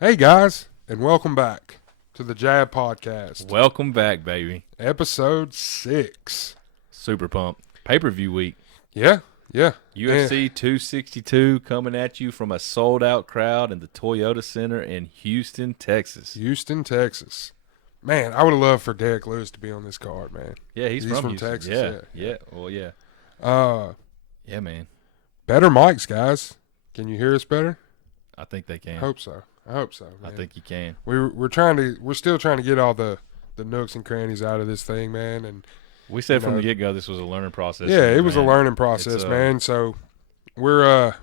Hey guys, and welcome back to the Jab Podcast, Welcome back, baby. episode 6. Super pumped. Pay-per-view week. Yeah. UFC 262 coming at you from a sold-out crowd in the Toyota Center in Houston, Texas. Houston, Texas. Man, I would have loved for Derek Lewis to be on this card, man. Yeah, he's from Houston. Texas. Yeah. Well, yeah. Yeah, man. Better mics, guys. Can you hear us better? I think they can. I hope so, man. I think you can. We're still trying to get all the nooks and crannies out of this thing, man, and We said from the get-go this was a learning process. yeah, it was a man. learning process, man. So we're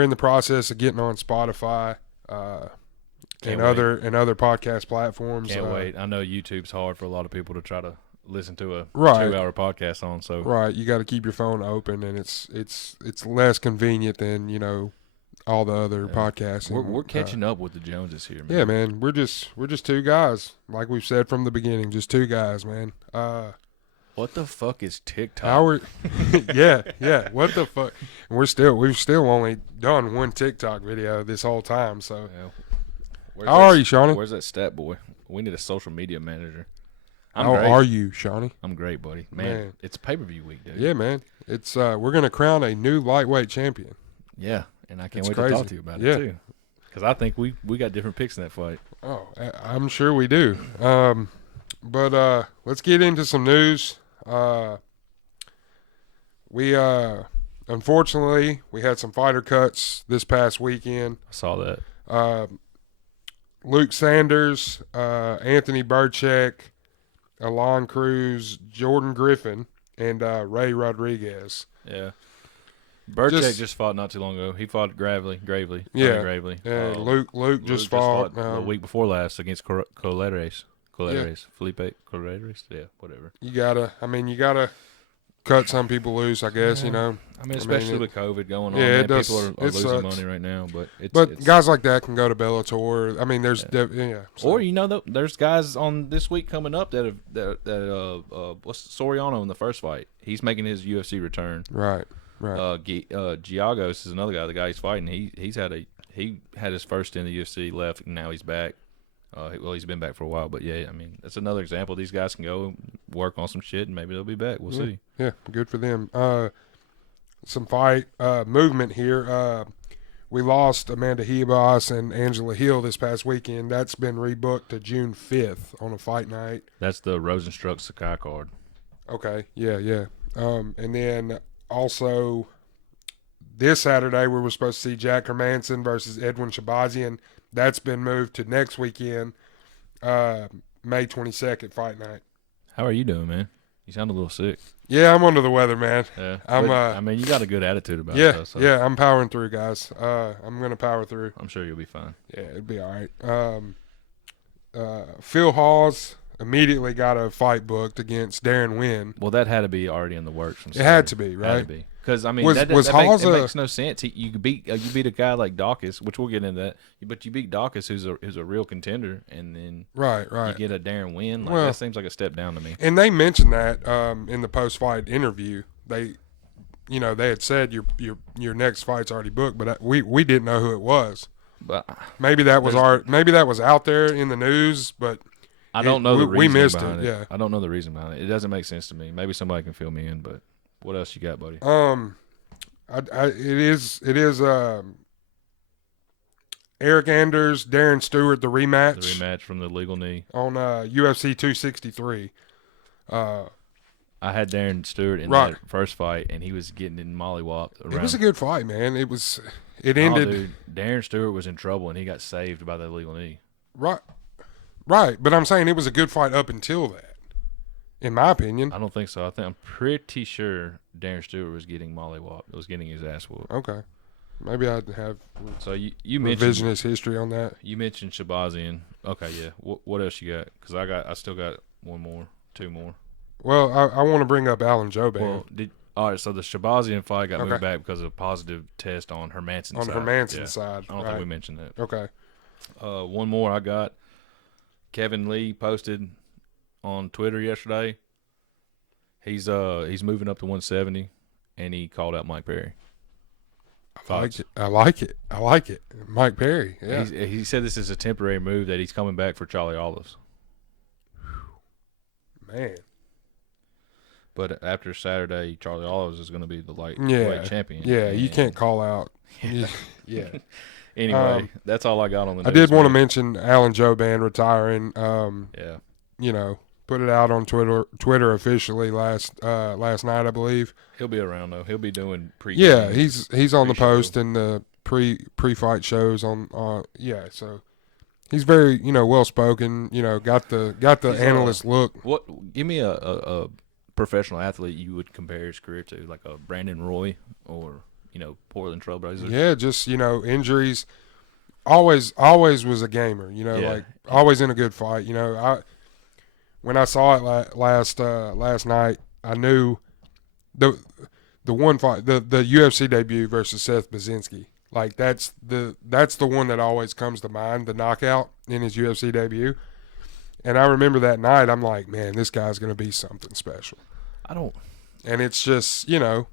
in the process of getting on Spotify and other podcast platforms. Can't wait. I know YouTube's hard for a lot of people to try to listen to a Right. 2-hour podcast on. So Right, you got to keep your phone open, and it's less convenient than all the other podcasts. we're catching up with the Joneses here, man. Yeah, man. We're just two guys, like we've said from the beginning, just two guys, man. What the fuck is TikTok? Yeah. What the fuck? And we've still only done one TikTok video this whole time. So, Yeah. How are you, Shawnee? Where's that stat boy? We need a social media manager. How are you, Shawnee? I'm great, buddy. Man. It's pay-per-view week, dude. Yeah, man. It's we're gonna crown a new lightweight champion. Yeah, and I can't It's wait crazy. to talk to you about Yeah. it too. Because I think we got different picks in that fight. Oh, I'm sure we do. But let's get into some news. We unfortunately we had some fighter cuts this past weekend. I saw that. Luke Sanders, Anthony Burchek, Alon Cruz, Jordan Griffin, and Ray Rodriguez. Yeah. Burchek just fought not too long ago. He fought Gravely. Yeah. Gravely. Luke just fought the week before last against Coleres. Felipe Coleres. Yeah, whatever. You gotta cut some people loose, I guess. I mean, especially with COVID going on. Yeah, Man, it does. people are It losing sucks. money right now, but it's guys like that can go to Bellator. I mean, there's Or there's guys on this week coming up that what's Soriano in the first fight? He's making his UFC return. right. Giagos is another guy. The guy he's fighting, he had his first in the UFC, left, and now he's back. He's been back for a while, but yeah, I mean that's another example. These guys can go work on some shit, and maybe they'll be back. We'll see. Yeah, good for them. Some fight movement here. We lost Amanda Ribas and Angela Hill this past weekend. That's been rebooked to June 5th on a fight night. That's the Rosenstruck Sakai card. Okay, yeah. And then also this Saturday we were supposed to see Jack Hermanson versus Edwin Shabazian. That's been moved to next weekend, May 22nd, fight night. How are you doing, man? You sound a little sick. Yeah, I'm under the weather, man. Yeah, I mean, you got a good attitude about Yeah, it. Though, so yeah, I'm powering through, guys. I'm going to power through. I'm sure you'll be fine. Yeah, it'll be all right. Phil Hawes immediately got a fight booked against Darren Wynn. Well, that had to be already in the works. It had to be, right? Had to be. Because, I mean, Was Hawes it makes no sense. You beat a guy like Dawkins, which we'll get into that, but you beat Dawkins, who's a real contender, and then Right. you get a Darren Wynn. Like, Well, that seems like a step down to me. And they mentioned that in the post-fight interview. They had said your next fight's already booked, but we didn't know who it was. But Maybe that was out there in the news, but I don't know the reason we missed behind it. it. Yeah. I don't know the reason behind it. It doesn't make sense to me. Maybe somebody can fill me in, but what else you got, buddy? It is Eric Anders, Darren Stewart, the rematch. The rematch from the legal knee. On UFC 263. I had Darren Stewart in Right. that first fight, and he was getting in mollywopped around. It was a good fight, man. It Oh, ended dude, Darren Stewart was in trouble, and he got saved by the illegal knee. right. But I'm saying it was a good fight up until that, in my opinion. I don't think so. I'm pretty sure Darren Stewart was getting mollywopped. Was getting his ass whooped. Okay, maybe I'd have So you mentioned revisionist history on that. You mentioned Shabazian. Okay, yeah. What else you got? Because I still got two more. Well, I want to bring up Alan Joban. Well, all right. So the Shabazian fight got Okay. moved back because of a positive test on Hermansson's on side. Hermansson's Yeah. side. I don't right. think we mentioned that. Okay. One more I got. Kevin Lee posted on Twitter yesterday. He's moving up to 170, and he called out Mike Perry. Thoughts? I like it. Mike Perry. Yeah. He said this is a temporary move, that he's coming back for Charlie Olives. Man. But after Saturday, Charlie Olives is going to be the light champion. Yeah, you can't call out. Yeah. Anyway, that's all I got on the news. I did want to mention Alan Joban retiring. Yeah. You know, put it out on Twitter officially last night, I believe. He'll be around though. He'll be doing pre. Yeah, he's on the post and the pre-fight shows on. Yeah, so he's very well spoken. Got the analyst look. What? Give me a professional athlete you would compare his career to, like a Brandon Roy or Portland Trailblazers. Yeah, just injuries. Always was a gamer. Like always in a good fight. When I saw it last night, I knew the one fight, the UFC debut versus Seth Baczynski. Like that's the one that always comes to mind, the knockout in his UFC debut. And I remember that night, I'm like, man, this guy's going to be something special. And it's just,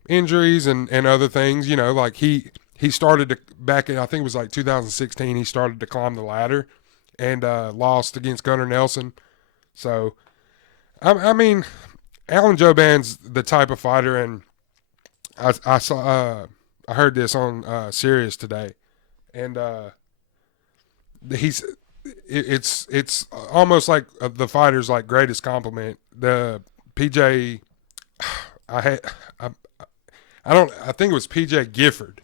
injuries and other things, like he started to, back in, I think it was like 2016, he started to climb the ladder and lost against Gunnar Nelson. So, I mean, Alan Joban's the type of fighter, and I saw, I heard this on Sirius today, and it's almost like the fighter's like greatest compliment. The PJ, I think it was PJ Gifford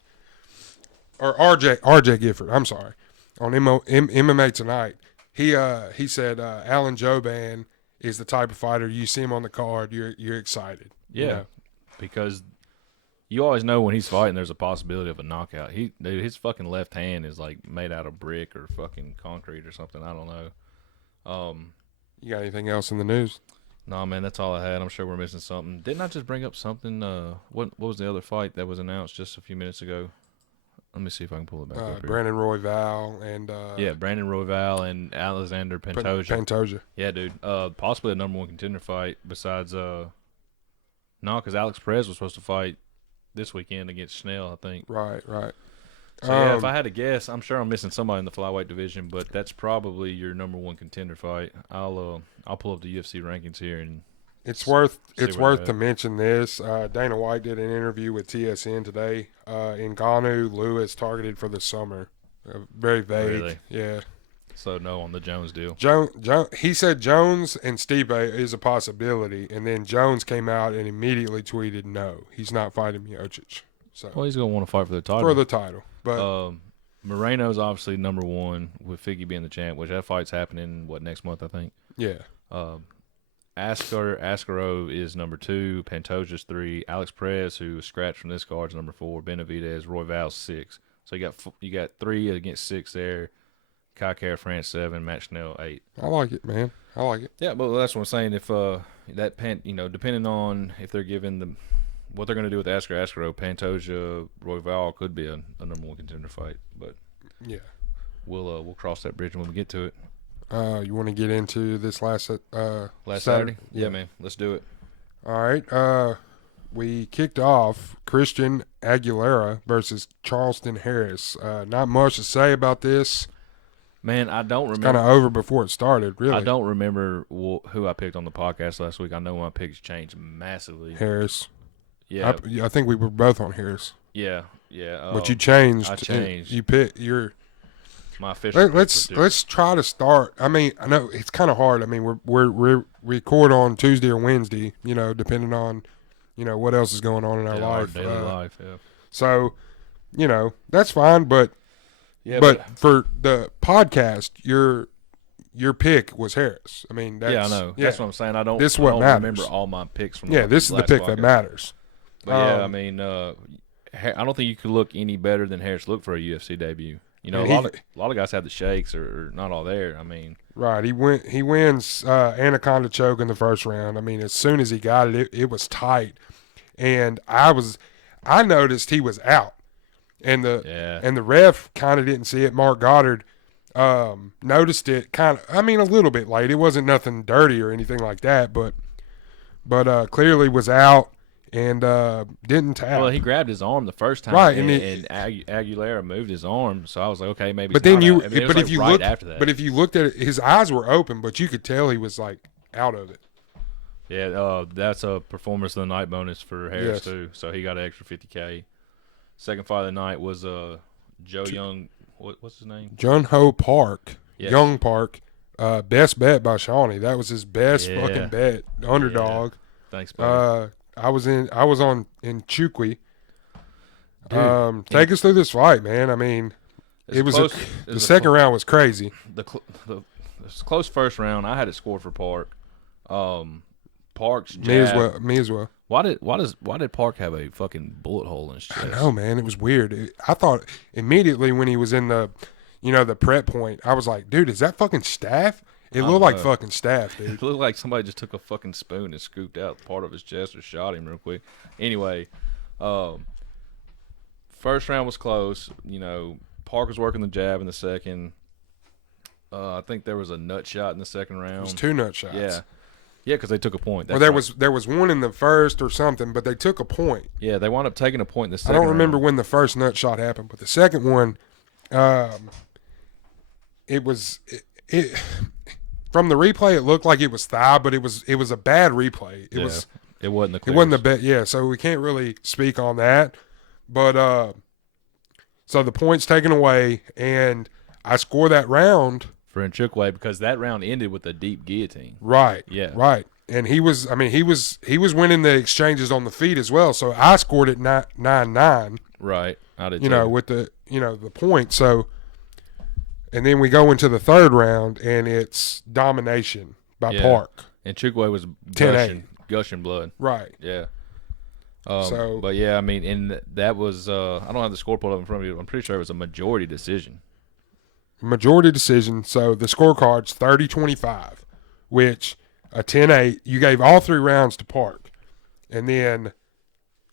or RJ Gifford. I'm sorry, on MMA Tonight. He said Alan Joban is the type of fighter you see him on the card, you're excited. Yeah, because you always know when he's fighting, there's a possibility of a knockout. His fucking left hand is like made out of brick or fucking concrete or something. I don't know. You got anything else in the news? No, man, that's all I had. I'm sure we're missing something. Didn't I just bring up something? What was the other fight that was announced just a few minutes ago? Let me see if I can pull it back up here. Brandon Royval and Brandon Royval and Alexander Pantoja. Pantoja. Yeah, dude. Possibly a number one contender fight besides no, because Alex Perez was supposed to fight this weekend against Schnell, I think. Right. So yeah, if I had to guess, I'm sure I'm missing somebody in the flyweight division, but that's probably your number one contender fight. I'll pull up the UFC rankings here and it's worth to mention this. Dana White did an interview with TSN today. Ngannou, Lewis targeted for the summer. Very vague. Really? Yeah. So no on the Jones deal. He said Jones and Stipe is a possibility, and then Jones came out and immediately tweeted no, he's not fighting Miocic. So well, he's gonna want to fight for the title. For the title, but Moreno's obviously number one with Figgy being the champ, which that fight's happening next month, I think. Yeah. Askarov is number 2, Pantoja's 3, Alex Perez, who was scratched from this card, is number 4, Benavidez, Royval's 6. So you got 3 against 6 there. Cacero France 7, Matt Schnell 8. I like it, man. I like it. Yeah, but that's what I'm saying. If depending on if they're giving what they're going to do with Askarov, Pantoja, Royval could be a number one contender fight. But yeah, we'll cross that bridge when we get to it. You want to get into this last Saturday? Yeah, man. Let's do it. All right. We kicked off Christian Aguilera versus Charleston Harris. Not much to say about this. Man, I don't remember. Kind of over before it started, really. I don't remember who I picked on the podcast last week. I know my picks changed massively. Harris. Yeah. I think we were both on Harris. Yeah. But you changed. I changed. You picked your. My official. Let's try to start. I mean, I know it's kind of hard. I mean, we record on Tuesday or Wednesday. Depending on, what else is going on in our life. Our daily life. Yeah. So, that's fine. But for the podcast, your pick was Harris. I mean, that's, I know. Yeah. That's what I'm saying. I don't. This is what matters. Remember all my picks from. This is the pick that matters. But I mean, I don't think you could look any better than Harris looked for a UFC debut. A lot of guys have the shakes or not all there. I mean, right. He wins Anaconda choke in the first round. I mean, as soon as he got it, it was tight, and I noticed he was out, and the ref kind of didn't see it. Mark Goddard noticed it a little bit late. It wasn't nothing dirty or anything like that, but clearly was out, and didn't tap. Well, he grabbed his arm the first time, Right, and and Aguilera moved his arm, so I was like, okay, maybe. But it's then not you, out. I mean, it was but like if you right looked, after that. but if you looked at it, his eyes were open, but you could tell he was like out of it. Yeah, that's a performance of the night bonus for Harris Yes. too. So he got an extra $50K. Second fight of the night was Joe Young. What's his name? Jun Ho Park, Yes. Young Park, best bet by Shawnee. That was his best Yeah. fucking bet. Underdog. Thanks, buddy. I was in Chukwi. Dude, Take us through this fight, man. I mean, it was the second round was crazy. It was a close first round. I had it scored for Park. Park's jab. Me as well. Why did Park have a fucking bullet hole in his chest? I know, man. It was weird. I thought immediately when he was in the prep point, I was like, dude, is that fucking staph? It looked like fucking staph, dude. It looked like somebody just took a fucking spoon and scooped out part of his chest or shot him real quick. Anyway, first round was close. Park was working the jab in the second. I think there was a nut shot in the second round. It was 2 nut shots. Yeah, because they took a point. Or there was one in the first or something, but they took a point. Yeah, they wound up taking a point in the second. I don't remember round. when the first nut shot happened, but the second one, it was from the replay. It looked like it was thigh, but it was a bad replay. It wasn't the clearest. It wasn't the best. Yeah, so we can't really speak on that. But so the point's taken away, and I score that round for Nchukwu because that round ended with a deep guillotine. Right. Yeah. Right. And he was winning the exchanges on the feet as well. So I scored it 9-9. Right. I did. With the the point. So, and then we go into the third round, and it's domination by Park. And Nchukwu was 10-8. gushing blood. Right. Yeah. But yeah, I mean, and that was I don't have the score pulled up in front of me. I'm pretty sure it was a majority decision. Majority decision. So the scorecard's 30-25, which a 10-8. You gave all 3 rounds to Park, and then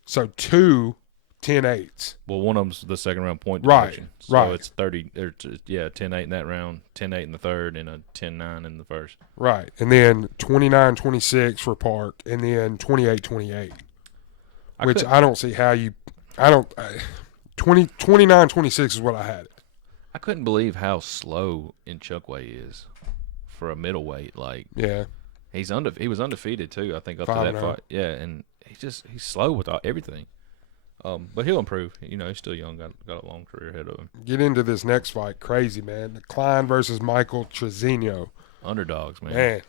so 2 10-8s. Well, one of them's the second round point Right, deduction. So right. it's 10-8 in that round, 10-8 in the third, and a 10-9 in the first. Right. And then 29-26 for Park, and then 28-28. Which I don't see how you – 29-26 is what I had it. I couldn't believe how slow Nchukwu is for a middleweight. Like, yeah. He was undefeated, too, I think, up to 5-0. that fight. Yeah, and he's slow with everything. But he'll improve. He's still young, got a long career ahead of him. Get into this next fight. Crazy, man. Klein versus Michael Trezino. Underdogs, man. Man.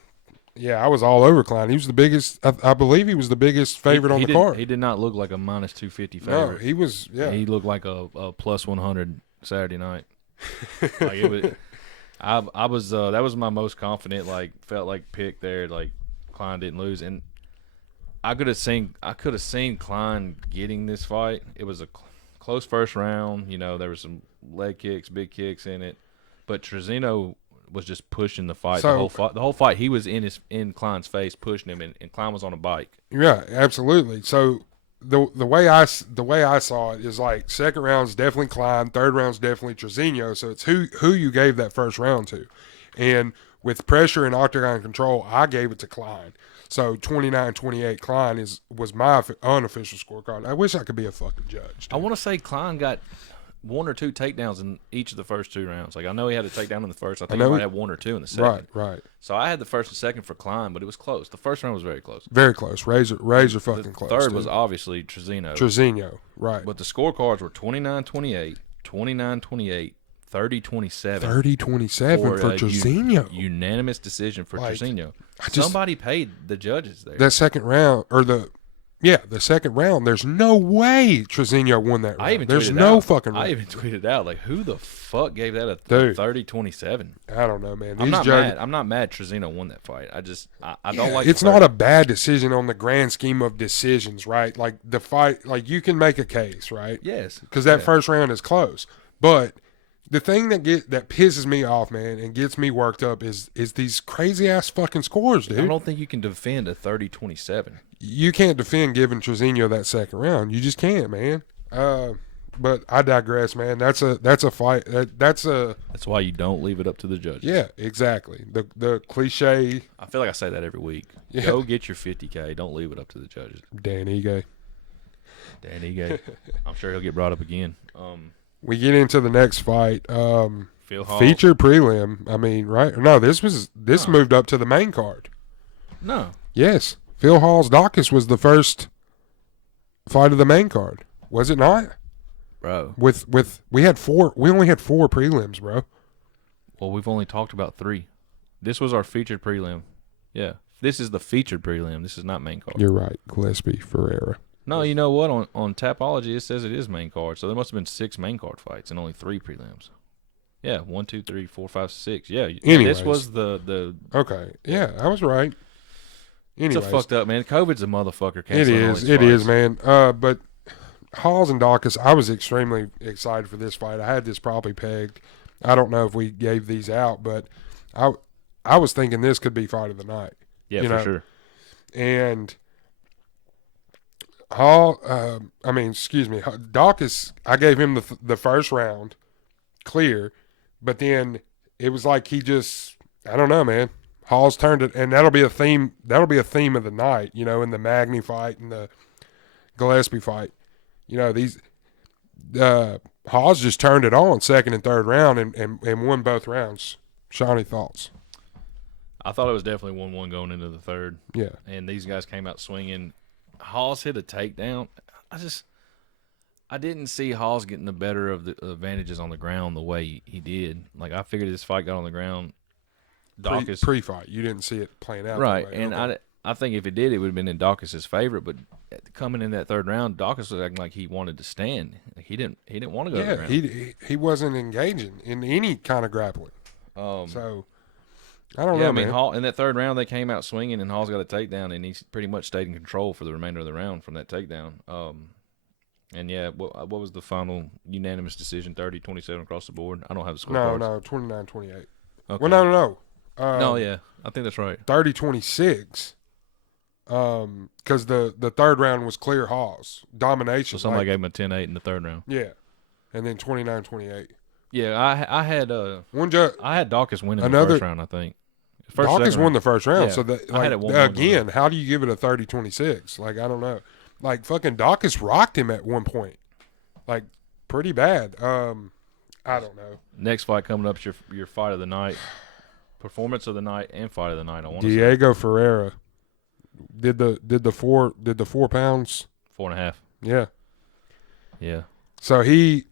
Yeah, I was all over Klein. He was the biggest I believe he was the biggest favorite on the card. He did not look like a minus 250 favorite. No, he was, yeah. He looked like a plus 100 Saturday night. Like it was, I was that was my most confident, felt like pick there, Klein didn't lose, and I could have seen Klein getting this fight. It was a close first round, there was some leg kicks, big kicks in it, but Trezino was just pushing the fight. The whole fight he was in Klein's face pushing him, and Klein was on a bike. Yeah, absolutely. So the way I saw it is second round's definitely Klein, third round's definitely Trezino. So it's who you gave that first round to, and with pressure and octagon control, I gave it to Klein. So 29-28 Klein was my unofficial scorecard. I wish I could be a fucking judge. Dude. I want to say Klein got 1 or 2 takedowns in each of the first 2 rounds. I know he had a takedown in the first. I think he might have 1 or 2 in the second. Right. So I had the first and second for Klein, but it was close. The first round was very close. Very close. Razor fucking close. The third dude. was obviously Trezino. Right. But the scorecards were 29-28, 29-28, 30-27. 30-27 for Trezino. Unanimous decision for Trezino. Somebody paid the judges there. That second round, the second round, there's no way Trezino won that round. There's no fucking round. I even tweeted out, who the fuck gave that a 30-27? I don't know, man. I'm not mad Trezino won that fight. I don't like it's not a bad decision on the grand scheme of decisions, right? Like the fight, you can make a case, right? Yes. Because that first round is close. But the thing that pisses me off, man, and gets me worked up is these crazy ass fucking scores, dude. I don't think you can defend a 30-27. You can't defend giving Trezino that second round. You just can't, man. But I digress, man. That's a fight. That's why you don't leave it up to the judges. Yeah, exactly. The cliche. I feel like I say that every week. Yeah. Go get your $50K. Don't leave it up to the judges. Dan Ige. Danny Gay. I'm sure he'll get brought up again. We get into the next fight. Phil Hall. Featured prelim. I mean, right? No, this No. moved up to the main card. No. Yes, Phil Hall's Dacus was the first fight of the main card. Was it not? Bro. We only had 4 prelims, bro. Well, we've only talked about 3. This was our featured prelim. Yeah. This is the featured prelim. This is not main card. You're right, Gillespie, Ferreira. No, you know what? On Tapology, it says it is main card. So there must have been 6 main card fights and only 3 prelims. Yeah, 1, 2, 3, 4, 5, 6. Yeah. Anyways. This was the. Okay. Yeah, I was right. Anyways, It's a fucked up, man. COVID's a motherfucker. It is. It is, man. But Halls and Dacus, I was extremely excited for this fight. I had this probably pegged. I don't know if we gave these out, but I was thinking this could be fight of the night. Yeah, for sure. And Dacus, I gave him the first round clear, but then it was like he just, I don't know, man. Halls turned it, and that'll be a theme of the night, in the Magny fight and the Gillespie fight. These Halls just turned it on second and third round and won both rounds. Shawnee thoughts? I thought it was definitely 1-1 going into the third. Yeah. And these guys came out swinging. Halls hit a takedown. I didn't see Halls getting the better of the advantages on the ground the way he did. Like, I figured this fight got on the ground. Dacus Pre-fight, you didn't see it playing out right, that way. and okay. I think if it did, it would have been in Dacus' favor. But coming in that third round, Dacus was acting like he wanted to stand. Like he didn't want to go to the ground. he wasn't engaging in any kind of grappling. So I don't know. I mean, man. Hall in that third round they came out swinging, and Hall's got a takedown, and he pretty much stayed in control for the remainder of the round from that takedown. And yeah, what was the final unanimous decision? 30-27 across the board. I don't have the score. No, 29-28. Okay. Well, no. No, yeah, I think that's right. 30-26. Because the third round was clear Halls domination. So somebody gave him a 10-8 in the third round. Yeah, and then 29-28. Yeah, I had I had Dacus winning the first round. I think Dacus won the first round. Yeah. So that, I had like, it 1-1 again, how do you give it a 30-26? Like, I don't know. Like, fucking Dacus rocked him at one point, like pretty bad. I don't know. Next fight coming up is your fight of the night, performance of the night, and fight of the night. I want to say Diego Ferreira did the 4 pounds 4.5. Yeah. Yeah. So he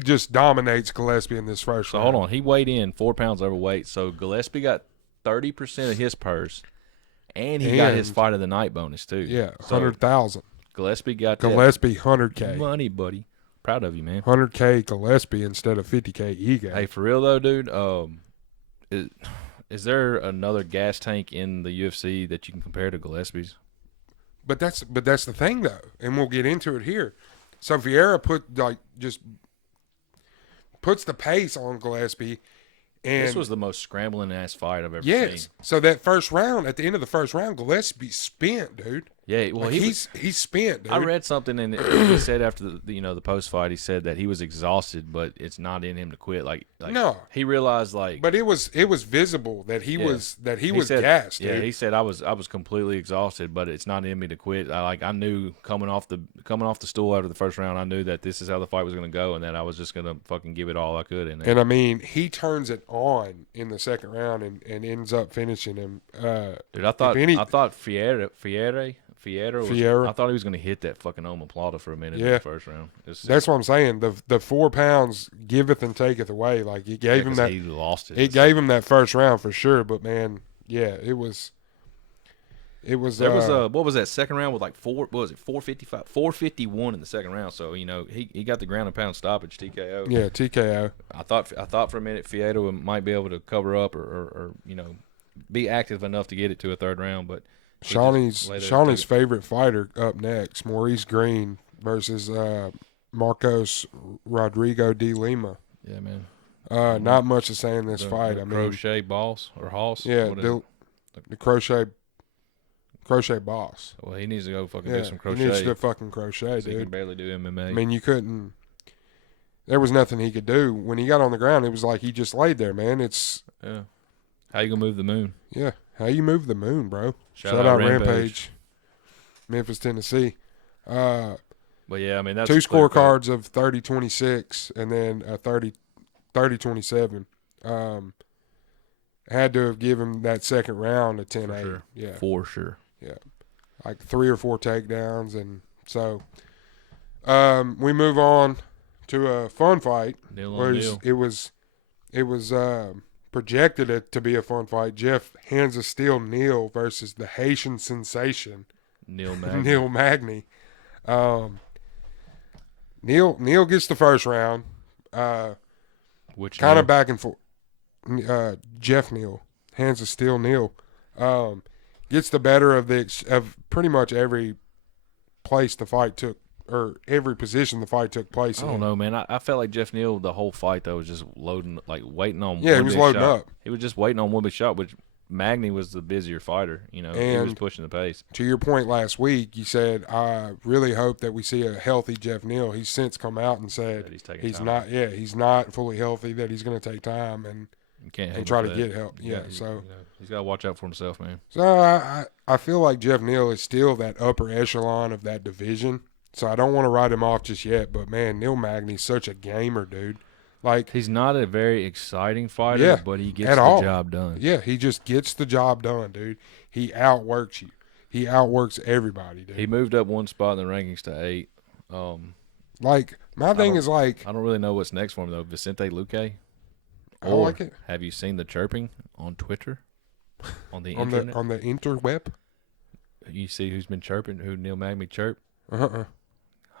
just dominates Gillespie in this first So round. hold on, he weighed in 4 pounds overweight. So Gillespie got 30% of his purse, and he got his fight of the night bonus too. Yeah, So 100,000. Gillespie got Gillespie that 100K. money, buddy. Proud of you, man. 100K Gillespie instead of 50K Ego. Hey, for real though, dude. Is there another gas tank in the UFC that you can compare to Gillespie's? But that's the thing though, and we'll get into it here. So Vieira puts the pace on Gillespie, and This was the most scrambling ass fight I've ever yes. seen. So that first round, at the end of the first round, Gillespie spent, dude. Yeah, well, Like, he's spent, dude. I read something, and he said after the post fight, he said that he was exhausted, but it's not in him to quit. Like No. he realized but it was visible that he was said, gassed, dude. Yeah, he said I was completely exhausted, but it's not in me to quit. I knew coming off the stool after the first round, I knew that this is how the fight was going to go, and that I was just going to fucking give it all I could in there. And I mean, he turns it on in the second round and ends up finishing him. Dude, I thought Fiera was, Fiera. I thought he was going to hit that fucking omoplata for a minute in Yeah. the first round. That's what I'm saying. The 4 pounds giveth and taketh away. Like it gave him that. He lost it. It gave him that first round for sure. But man, yeah, it was. There was what was that second round with 455, 451 in the second round. So he got the ground and pound stoppage TKO. Yeah, TKO. I thought for a minute Fieto might be able to cover up or be active enough to get it to a third round, but Shawnee's favorite fighter up next, Maurice Green versus Marcos Rodrigo de Lima. Yeah, man. Not much to say in this fight. I mean, crochet boss or hoss. Yeah, the crochet boss. Well, he needs to go fucking do some crochet. He needs to do fucking crochet, He dude. can barely do MMA. I mean, you couldn't. There was nothing he could do when he got on the ground. It was like he just laid there, man. It's how you gonna move the moon? Yeah, how you move the moon, bro. Shout out Rampage. Memphis, Tennessee. But yeah, I mean that's two a clear cut. scorecards of 30-26 and then a 30-27. Had to have given that second round a 10-8. For sure. Yeah, For sure. yeah, like 3 or 4 takedowns, and so we move on to a fun fight. Nil on nil. It was projected it to be a fun fight. Jeff Hands of Steel Neal versus the Haitian sensation Neil Magny. Neil Magny. Neil gets the first round. Which Kind Neil? of back and forth. Jeff Neal, Hands of Steel Neal, gets the better of pretty much every place the fight took, or every position the fight took place I in. don't know, man. I felt like Jeff Neal the whole fight though was just loading, like waiting on. Yeah, one he was big loading shot. up. He was just waiting on one big shot, which Magny was the busier fighter. You know, he was And pushing the pace. To your point last week, you said, I really hope that we see a healthy Jeff Neal. He's since come out and said That he's taking he's time. not. Yeah, he's not fully healthy. That he's going to take time and You can't hang try with to that. get help. You Yeah, got- so you know, he's got to watch out for himself, man. so I feel like Jeff Neal is still that upper echelon of that division. So I don't want to write him off just yet. But man, Neil Magny's such a gamer, dude. Like, He's not a very exciting fighter, Yeah, but he gets at the all. job done. yeah, he just gets the job done, dude. He outworks you. He outworks everybody, dude. He moved up one spot in the rankings to 8. Like, my thing is like, I don't really know what's next for him though. Vicente Luque. I like it Have you seen the chirping on Twitter? On the on internet? the interweb. You see who's been chirping? Who Neil Magny chirped?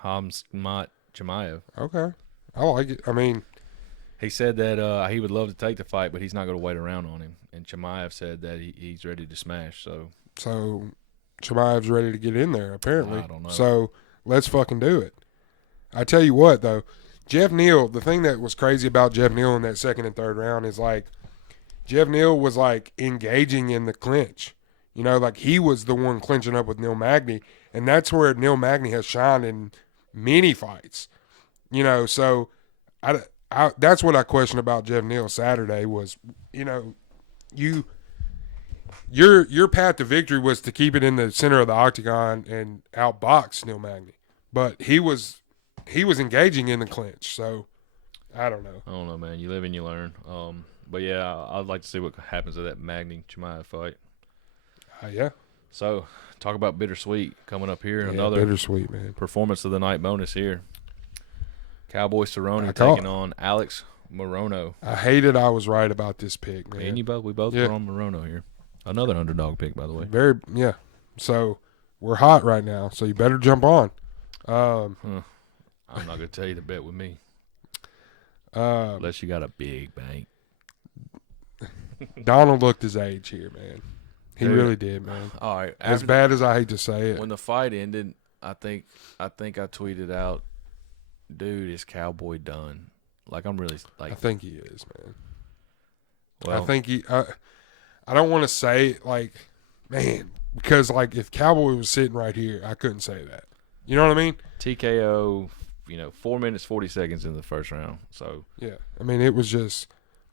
Hamzat Chimaev. Okay, I like it. I mean, He said that he would love to take the fight, but he's not going to wait around on him. And Chimaev said that he's ready to smash. So Chimaev's ready to get in there, apparently. I don't know. So let's fucking do it. I tell you what, though, Jeff Neal, the thing that was crazy about Jeff Neal in that second and third round is, like, Jeff Neal was, like, engaging in the clinch. You know, like, he was the one clinching up with Neil Magny, and that's where Neil Magny has shined in many fights. You know, so that's what I questioned about Jeff Neal Saturday was, you know, your path to victory was to keep it in the center of the octagon and outbox Neil Magny, but he was engaging in the clinch. So I don't know. I don't know, man. You live and you learn. But yeah, I'd like to see what happens to that Magny Chimaev fight. Yeah. So talk about bittersweet coming up here. Yeah, Another bittersweet, man. performance of the night bonus here. Cowboy Cerrone I taking on Alex Moreno. I hated I was right about this pick, man. Me and you both, we both Yeah. were on Moreno here. Another underdog pick, by the way. Yeah. So we're hot right now, so you better jump on. I'm not going to tell you to bet with me. Unless you got a big bank. Donald looked his age here, man. He Dude. really did, man. All right. As bad as I hate to say it. When the fight ended, I think I tweeted out, dude, is Cowboy done? Like, I'm really, like. I think he is, man. Well, I think he. I don't want to say like, man, because like if Cowboy was sitting right here, I couldn't say that. You know what I mean? TKO, 4 minutes 40 seconds in the first round. So Yeah. I mean, it was just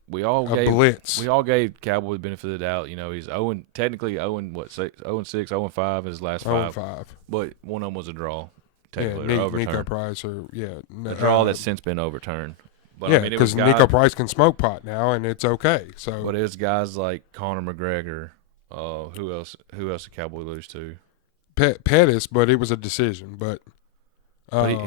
we all a gave blitz. We all gave Cowboy the benefit of the doubt. He's 0 technically 0-6, 0-5 in his last 5. 0-5. But one of them was a draw. Yeah, Technically, or overturned. Nico Price or A draw that's since been overturned. But yeah, I mean, it was because Nico Price can smoke pot now, and it's okay. So, But it was guys like Conor McGregor. Who else? Who else did Cowboy lose to? Pettis, but it was a decision. But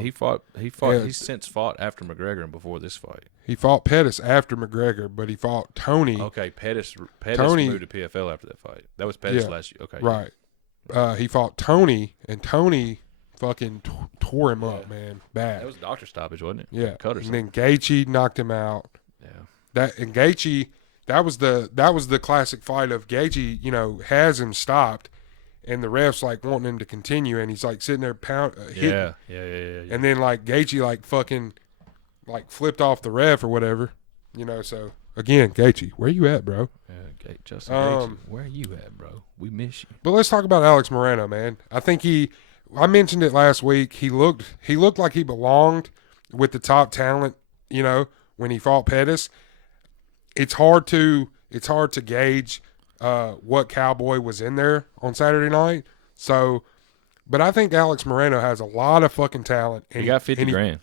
He fought. yeah, He's since fought after McGregor and before this fight. he fought Pettis after McGregor, but he fought Tony. Okay, Pettis Tony- moved to PFL after that fight. That was Pettis Yeah, last year. Okay, Right. He fought Tony, and Tony fucking tore him up, man, bad. That was a doctor stoppage, wasn't it? Yeah, Cut or and something. then Gaethje knocked him out. Yeah. Gaethje, that was the classic fight of Gaethje. Has him stopped, and the refs like wanting him to continue, and he's like sitting there hitting. Yeah. And then like Gaethje like fucking like flipped off the ref or whatever. So again, Gaethje, where you at, bro? Yeah, Justin Gaethje, where are you at, bro? We miss you. But let's talk about Alex Moreno, man. I think I mentioned it last week. He looked like he belonged with the top talent, when he fought Pettis. It's hard to gauge what Cowboy was in there on Saturday night. So, But I think Alex Moreno has a lot of fucking talent. And He got 50 grand.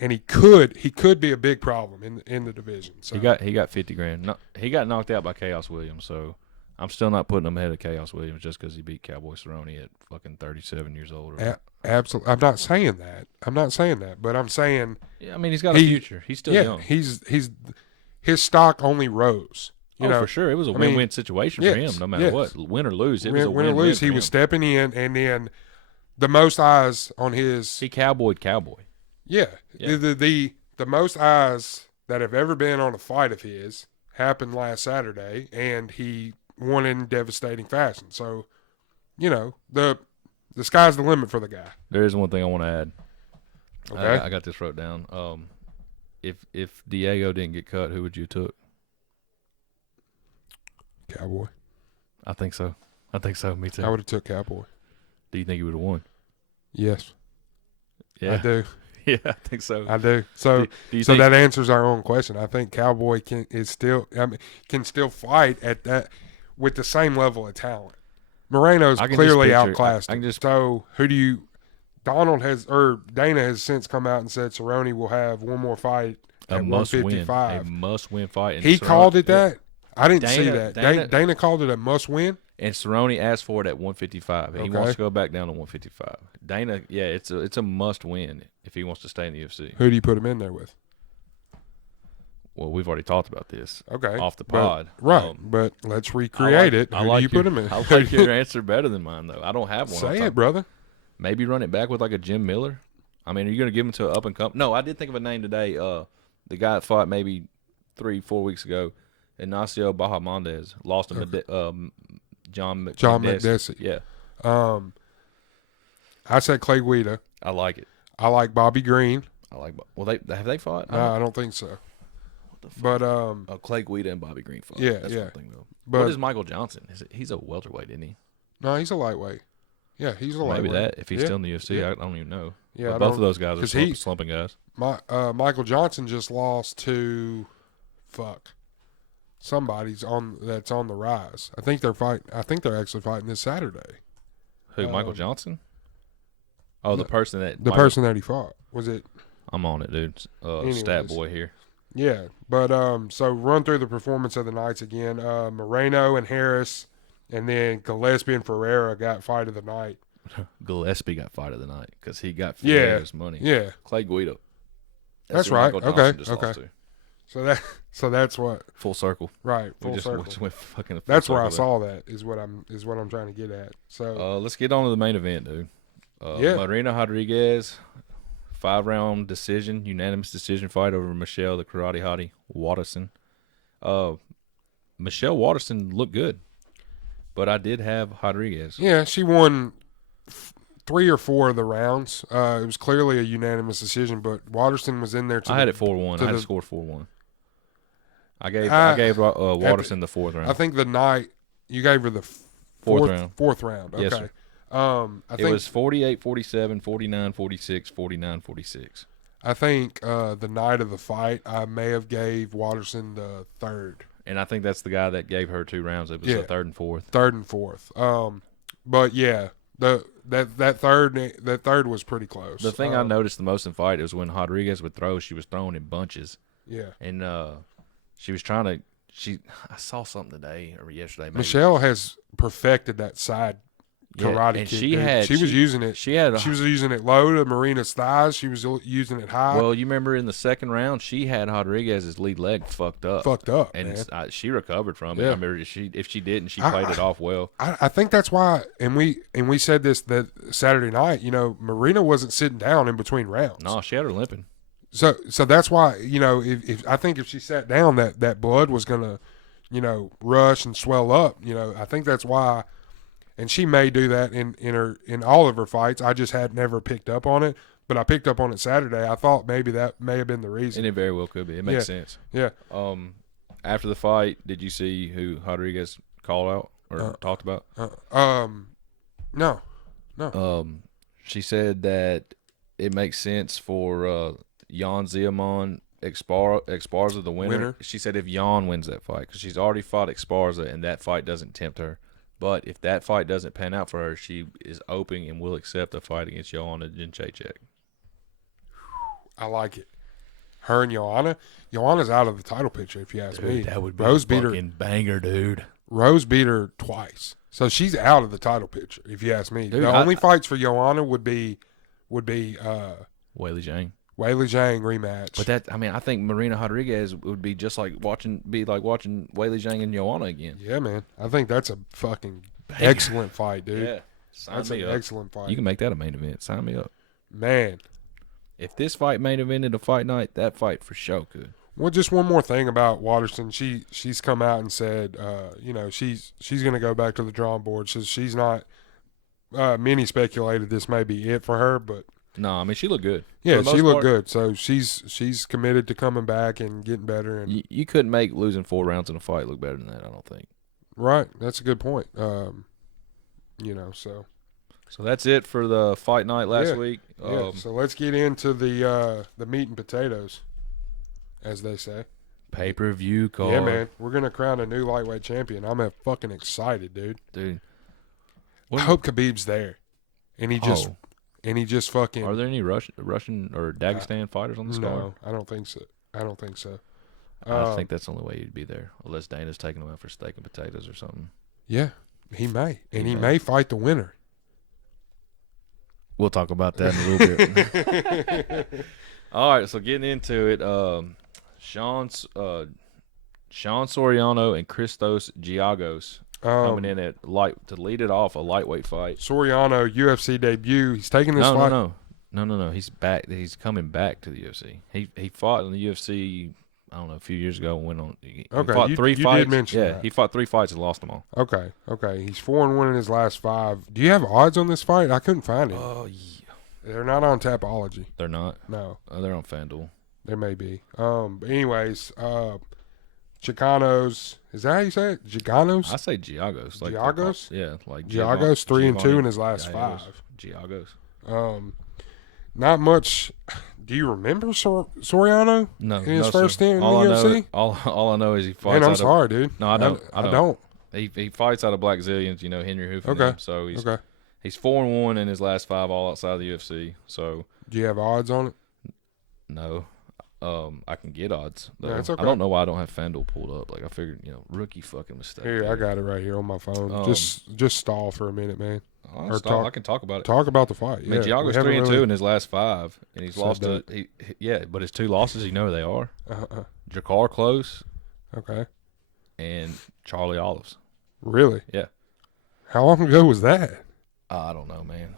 And he could be a big problem in the division. So. He got 50 grand. No, he got knocked out by Chaos Williams, so I'm still not putting him ahead of Chaos Williams just because he beat Cowboy Cerrone at fucking 37 years old. Absolutely. I'm not saying that. But I'm saying. Yeah, I mean, he's got a future. He's still young. His stock only rose. You know, for sure. It was a win-win situation for him, no matter what. Win or lose, it was a win or lose. He was stepping in, and then the most eyes on his. He cowboyed Cowboy. Yeah. The most eyes that have ever been on a fight of his happened last Saturday, and he won in devastating fashion. So, you know, the sky's the limit for the guy. There is one thing I want to add. Okay. I got this wrote down. If Diego didn't get cut, who would you have took? Cowboy. I think so. Me too. I would have took Cowboy. Do you think he would have won? Yes. Yeah. I do. Yeah, I think so. I do. So, so that answers our own question. I think Cowboy can still fight at that with the same level of talent. Moreno's clearly outclassed. So who do you? Dana has since come out and said Cerrone will have one more fight at 155. A must-win fight. And he called it that. I didn't see that. Dana called it a must-win. And Cerrone asked for it at 155. He wants to go back down to 155. Dana, yeah, it's a must-win if he wants to stay in the UFC. Who do you put him in there with? Well, we've already talked about this. Okay. Off the pod. Right. But let's recreate it. Who do you put him in? I like your answer better than mine, though. I don't have one. Say it, brother. Maybe run it back with like a Jim Miller. I mean, are you going to give him to an up-and-coming? No, I did think of a name today. The guy that fought maybe 3-4 weeks ago, Ignacio Bahamondes, lost to John McDessie. Yeah. I said Clay Guida. I like it. I like Bobby Green. Have they fought? No, I don't think so. But Clay Guida and Bobby Green fought. Yeah, That's yeah. one thing though. But what is Michael Johnson? He's a welterweight, isn't he? No, he's a lightweight. Yeah, he's a lightweight. Maybe that if he's still in the UFC, I don't even know. Yeah, but both of those guys are slumping guys. Michael Johnson just lost to somebody's that's on the rise. I think they're fighting. I think they're actually fighting this Saturday. Who? Michael Johnson? Oh, the person that he fought. Was it? I'm on it, dude. Stat boy here. Yeah, but so run through the performance of the nights again. Moreno and Harris, and then Gillespie and Ferreira got fight of the night. Gillespie got fight of the night because he got Ferreira's money. Yeah, Clay Guida. That's right. Okay. So that's what full circle. Right. Full circle. Went fucking full that's where I there. saw that is what I'm trying to get at. So let's get on to the main event, dude. Marina Rodriguez, 5-round decision, unanimous decision fight over Michelle the Karate Hottie Watterson. Michelle Watterson looked good, but I did have Rodriguez. Yeah, she won 3 or 4 of the rounds. It was clearly a unanimous decision, but Watterson was in there. I had it 4-1. I had it scored 4-1. I gave Watterson the 4th round. I think the night you gave her the fourth round. Okay. Yes, sir. I think it was 48-47, 49-46, 49-46. I think the night of the fight, I may have gave Watterson the 3rd. And I think that's the guy that gave her 2 rounds. It was the 3rd and 4th. 3rd and 4th. But yeah, that third was pretty close. The thing I noticed the most in the fight is when Rodriguez would throw, she was throwing in bunches. Yeah. And she was trying to I saw something today or yesterday. Maybe. Michelle has perfected that side karate and kick. She was using it. She was using it low to Marina's thighs. She was using it high. Well, you remember in the 2nd round, she had Rodriguez's lead leg fucked up. And she recovered from it. Yeah. I remember if she didn't, she played it off well. I think that's why, and we said this that Saturday night. Marina wasn't sitting down in between rounds. No, she had her limping. So that's why if I think if she sat down, that blood was gonna rush and swell up. I think that's why. And she may do that in all of her fights. I just had never picked up on it, but I picked up on it Saturday. I thought maybe that may have been the reason. And it very well could be. It makes sense. Yeah. After the fight, did you see who Rodriguez called out or talked about? No. She said that it makes sense for Jan Ziamon Esparza the winner. She said if Jan wins that fight, because she's already fought Esparza and that fight doesn't tempt her. But if that fight doesn't pan out for her, she is open and will accept a fight against Joanna Jędrzejczyk. I like it. Her and Joanna. Joanna's out of the title picture, if you ask me. That would be Rose a beat her. fucking banger, dude. Rose beat her twice, so she's out of the title picture, if you ask me. Dude, the only fights for Joanna would be Weili Zhang. Weili Zhang rematch. But I think Marina Rodriguez would be just like watching Weili Zhang and Joanna again. Yeah, man. I think that's a fucking Banger. excellent fight, dude. Yeah, sign That's me an up. excellent fight. You can make that a main event. Sign me up. Man. If this fight main evented a fight night, that fight for sure could. Well, just one more thing about Waterston. She's come out and said, she's going to go back to the drawing board. So she's not. Many speculated this may be it for her, but No, I mean she looked good. yeah, For the she most looked part, good. So she's committed to coming back and getting better. And You couldn't make losing 4 rounds in a fight look better than that. I don't think. right, that's a good point. So that's it for the fight night last week. Yeah. So let's get into the meat and potatoes, as they say. Pay-per-view card. Yeah, man, we're gonna crown a new lightweight champion. I'm fucking excited, dude. I hope Khabib's there, and he just fucking. Are there any Russian or Dagestan fighters on this card? No, I don't think so. I think that's the only way he'd be there, unless Dana's taking him out for steak and potatoes or something. Yeah, he may, and he may. may fight the winner. We'll talk about that in a little bit. All right, so getting into it, Sean Soriano and Christos Giagos coming in at to lead it off, a lightweight fight. Soriano UFC debut. He's taking this fight. No. He's back. He's coming back to the UFC. He fought in the UFC. I don't know, a few years ago. Went on. He fought three fights. Did mention that. He fought 3 fights and lost them all. Okay. He's 4-1 in his last 5. Do you have odds on this fight? I couldn't find it. Oh yeah. They're not on Tapology. They're not. No. They're on FanDuel. There may be. But anyways, Chicanos. Is that how you say it? Giganos? I say Giagos. Giagos? Yeah, like Giagos 3-2 in his last 5. Giagos. Not much. Do you remember Soriano? No, in his no, first sir. stint in the UFC? All I know is he fights. Man, I'm sorry, dude. No, I don't. I don't. He fights out of Black Zillions. Henry Hoof. Okay. So he's Okay. he's 4-1 in his last 5, all outside of the UFC. So Do you have odds on it? no, I can get odds. Though. Yeah, it's okay. I don't know why I don't have FanDuel pulled up. Like I figured, rookie fucking mistake. Here, there. I got it right here on my phone. Just stall for a minute, man. I can talk about it. Talk about the fight. I mean, Yeah, Giago's 3-2 in his last 5, and he's lost that. but his 2 losses, you know who they are. Uh-uh. Jakar Close Okay. and Charlie Olives. Really? Yeah. How long ago was that? I don't know, man.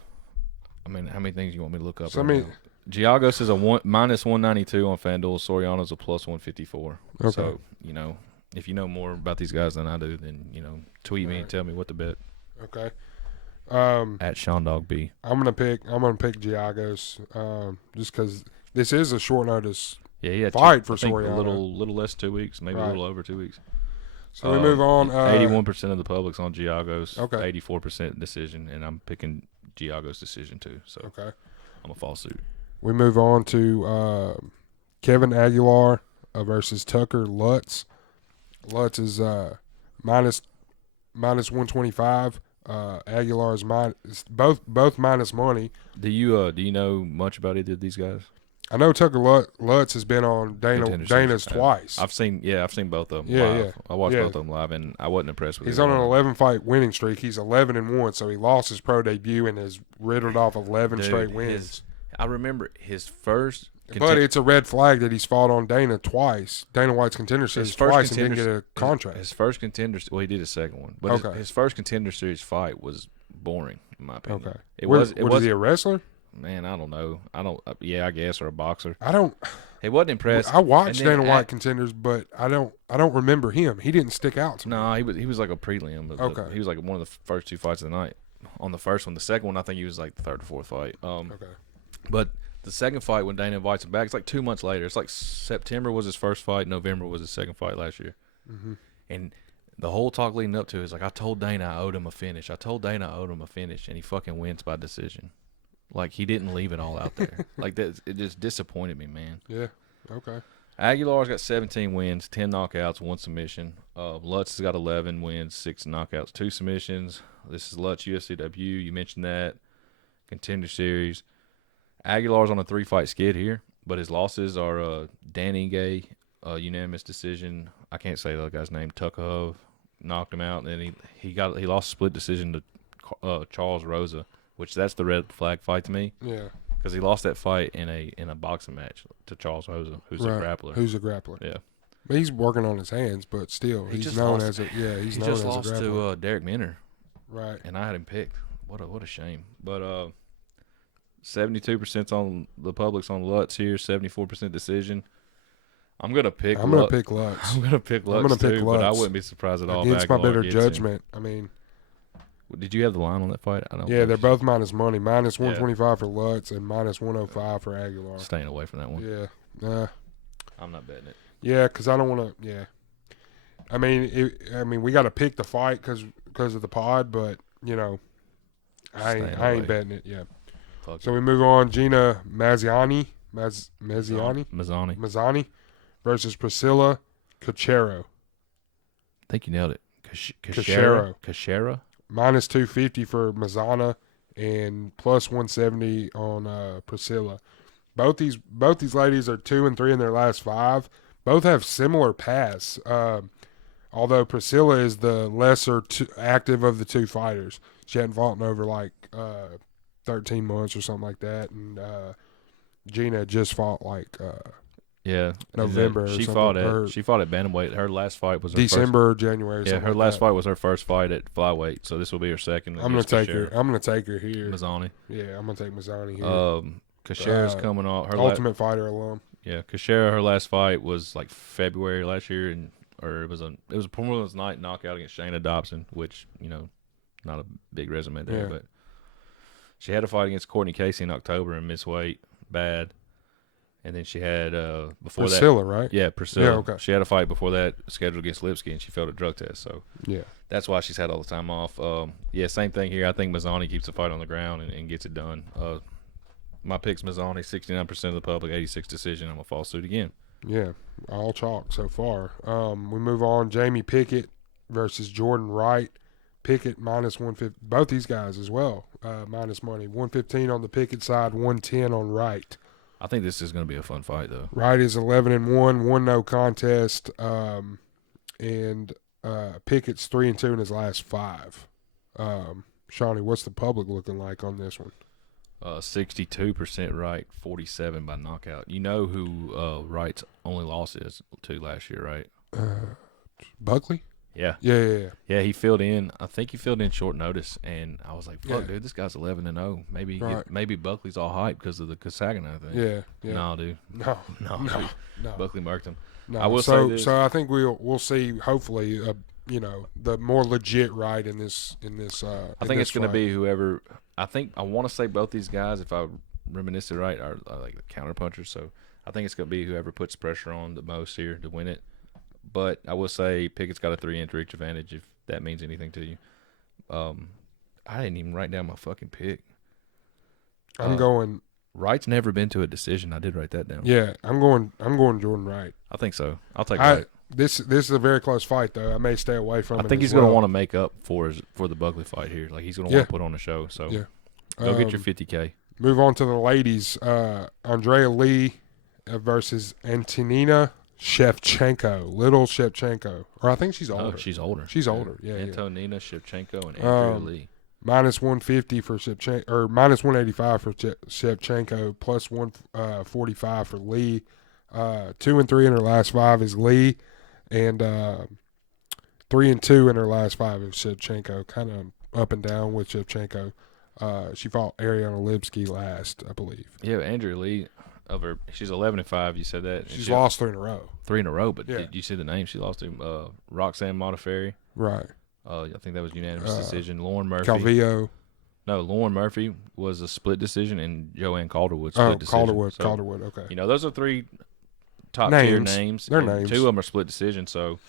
I mean, how many things you want me to look up? So, right now? Giagos is a minus 192 on FanDuel. Soriano's a plus 154. Okay. So, if you know more about these guys than I do, then, tweet me and tell me what to bet. Okay. At SeanDogB. I'm gonna pick Giagos, just because this is a short notice fight for Soriano. A little less 2 weeks, maybe a little over 2 weeks. So we move on. 81% of the public's on Giagos. Okay. 84% decision, and I'm picking Giagos decision too. So Okay. I'm a fall suit. We move on to Kevin Aguilar versus Tucker Lutz. Lutz is minus 125. Aguilar is both minus money. Do you know much about either of these guys? I know Tucker Lutz has been on Dana's twice. I've seen both of them Yeah, live. yeah. I watched Yeah. both of them live, and I wasn't impressed with. He's on an 11-fight winning streak. He's 11-1, so he lost his pro debut and has riddled off 11 straight wins. I remember his first. But it's a red flag that he's fought on Dana twice. Dana White's contender series twice and didn't get a contract. His first contender. Well, he did a second one, but his first contender series fight was boring, in my opinion. Okay. Was he a wrestler? Man, I don't know. I guess, or a boxer. He wasn't impressed. I watched Dana White contenders, but I don't remember him. He didn't stick out to me. No, he was like a prelim. But he was like one of the first 2 fights of the night. On the first one, the second one, I think he was like the 3rd or 4th fight. Okay. But the second fight, when Dana invites him back, it's like 2 months later. It's like September was his first fight. November was his second fight last year. Mm-hmm. And the whole talk leading up to it is like, I told Dana I owed him a finish. And he fucking wins by decision. Like, he didn't leave it all out there. Like, that, it just disappointed me, man. Yeah. Okay. Aguilar's got 17 wins, 10 knockouts, 1 submission. Lutz has got 11 wins, 6 knockouts, 2 submissions. This is Lutz UFC debut. You mentioned that. Contender Series. Aguilar's on a 3-fight skid here, but his losses are Dan Ige, unanimous decision. I can't say the other guy's name. Tukhov knocked him out, and then he lost a split decision to Charles Rosa, which that's the red flag fight to me. Yeah. Because he lost that fight in a boxing match to Charles Rosa, who's a grappler. Who's a grappler. Yeah. But he's working on his hands, but still, he's known as a grappler. He just lost to Derek Minner. Right. And I had him picked. What a shame. But 72% on the public's on Lutz here, 74% decision. I'm gonna pick. I'm gonna pick Lutz. I'm gonna pick Lutz too, but I wouldn't be surprised at all. Against my better judgment. Him. I mean, did you have the line on that fight? I don't. Yeah, they're both minus money. Minus 125 for Lutz and minus 105 for Aguilar. Staying away from that one. Yeah. I'm not betting it. Yeah, because I don't want to. Yeah. I mean, we got to pick the fight because of the pod, but you know, I ain't betting it. Yeah. So we move on. Gina Mazzani versus Priscilla Cacero. I think you nailed it. Cacero. Minus 250 for Mazzana and plus 170 on Priscilla. Both these ladies are 2-3 in their last 5. Both have similar paths. Although Priscilla is the lesser active of the 2 fighters. She hadn't fought in over like 13 months or something like that, and Gina just fought like November. She fought at bantamweight. Her last fight was December or January. Yeah, her last fight was her first fight at flyweight, so this will be her second. I'm gonna take her. I'm gonna take her here. Mazzani. Yeah, I'm gonna take Mazzani here. Cacero's coming off. Her Ultimate Fighter alum. Yeah, Cacero. Her last fight was like February last year, it was a Performance Night knockout against Shayna Dobson, which not a big resume there, but she had a fight against Courtney Casey in October and missed weight bad. And then she had before Priscilla, that, right? Yeah, Priscilla. Yeah, okay. She had a fight before that scheduled against Lipsky, and she failed a drug test. So yeah, that's why she's had all the time off. Same thing here. I think Mazzani keeps the fight on the ground and gets it done. My pick's Mazzani, 69% of the public, 86 decision. I'm gonna fall suit again. Yeah, all chalk so far. We move on. Jamie Pickett versus Jordan Wright. Pickett minus 150. Both these guys as well minus money. 115 on the Pickett side, 110 on Wright. I think this is going to be a fun fight, though. Wright is 11-1, 1 no contest, and Pickett's 3-2 in his last 5. Shawnee, what's the public looking like on this one? 62% Wright, 47 by knockout. You know who Wright's only loss is to last year, right? Buckley? Yeah. Yeah, he filled in. I think he filled in short notice, and I was like, fuck, dude, this guy's 11-0. Maybe Buckley's all hyped because of the Casagano thing. Yeah. No, dude. No. Buckley marked him. No. I will say this. So I think we'll see, hopefully, the more legit Wright in this. I think it's going to be whoever. I want to say both these guys, if I reminisce it right, are like the counter punchers. So I think it's going to be whoever puts pressure on the most here to win it. But I will say Pickett's got a 3-inch reach advantage, if that means anything to you. I didn't even write down my fucking pick. I'm going. Wright's never been to a decision. I did write that down. Yeah, I'm going Jordan Wright. I think so. I'll take Wright. This is a very close fight, though. I may stay away from it. I think he's going to want to make up for the Buckley fight here. Like, he's going to want to put on a show. So go get your $50K. Move on to the ladies. Andrea Lee versus Antonina Shevchenko, little Shevchenko, or I think she's older. Oh, she's older. She's older. Yeah. Shevchenko and Andrea Lee. Minus 150 for Shevchenko, or minus 185 for Shevchenko, plus 145 for Lee. 2-3 in her last 5 is Lee, and 3-2 in her last 5 is Shevchenko. Kind of up and down with Shevchenko. She fought Ariana Lipsky last, I believe. Yeah, Andrea Lee. She's 11-5. You said that she's lost 3 in a row. 3 in a row, but did you see the name? She lost to Roxanne Modafferi. Right. I think that was unanimous decision. Lauren Murphy. Calvillo. No, Lauren Murphy was a split decision, and Joanne Calderwood split decision. Calderwood. Okay. Those are 3 top tier names. They're names. 2 of them are split decision. So,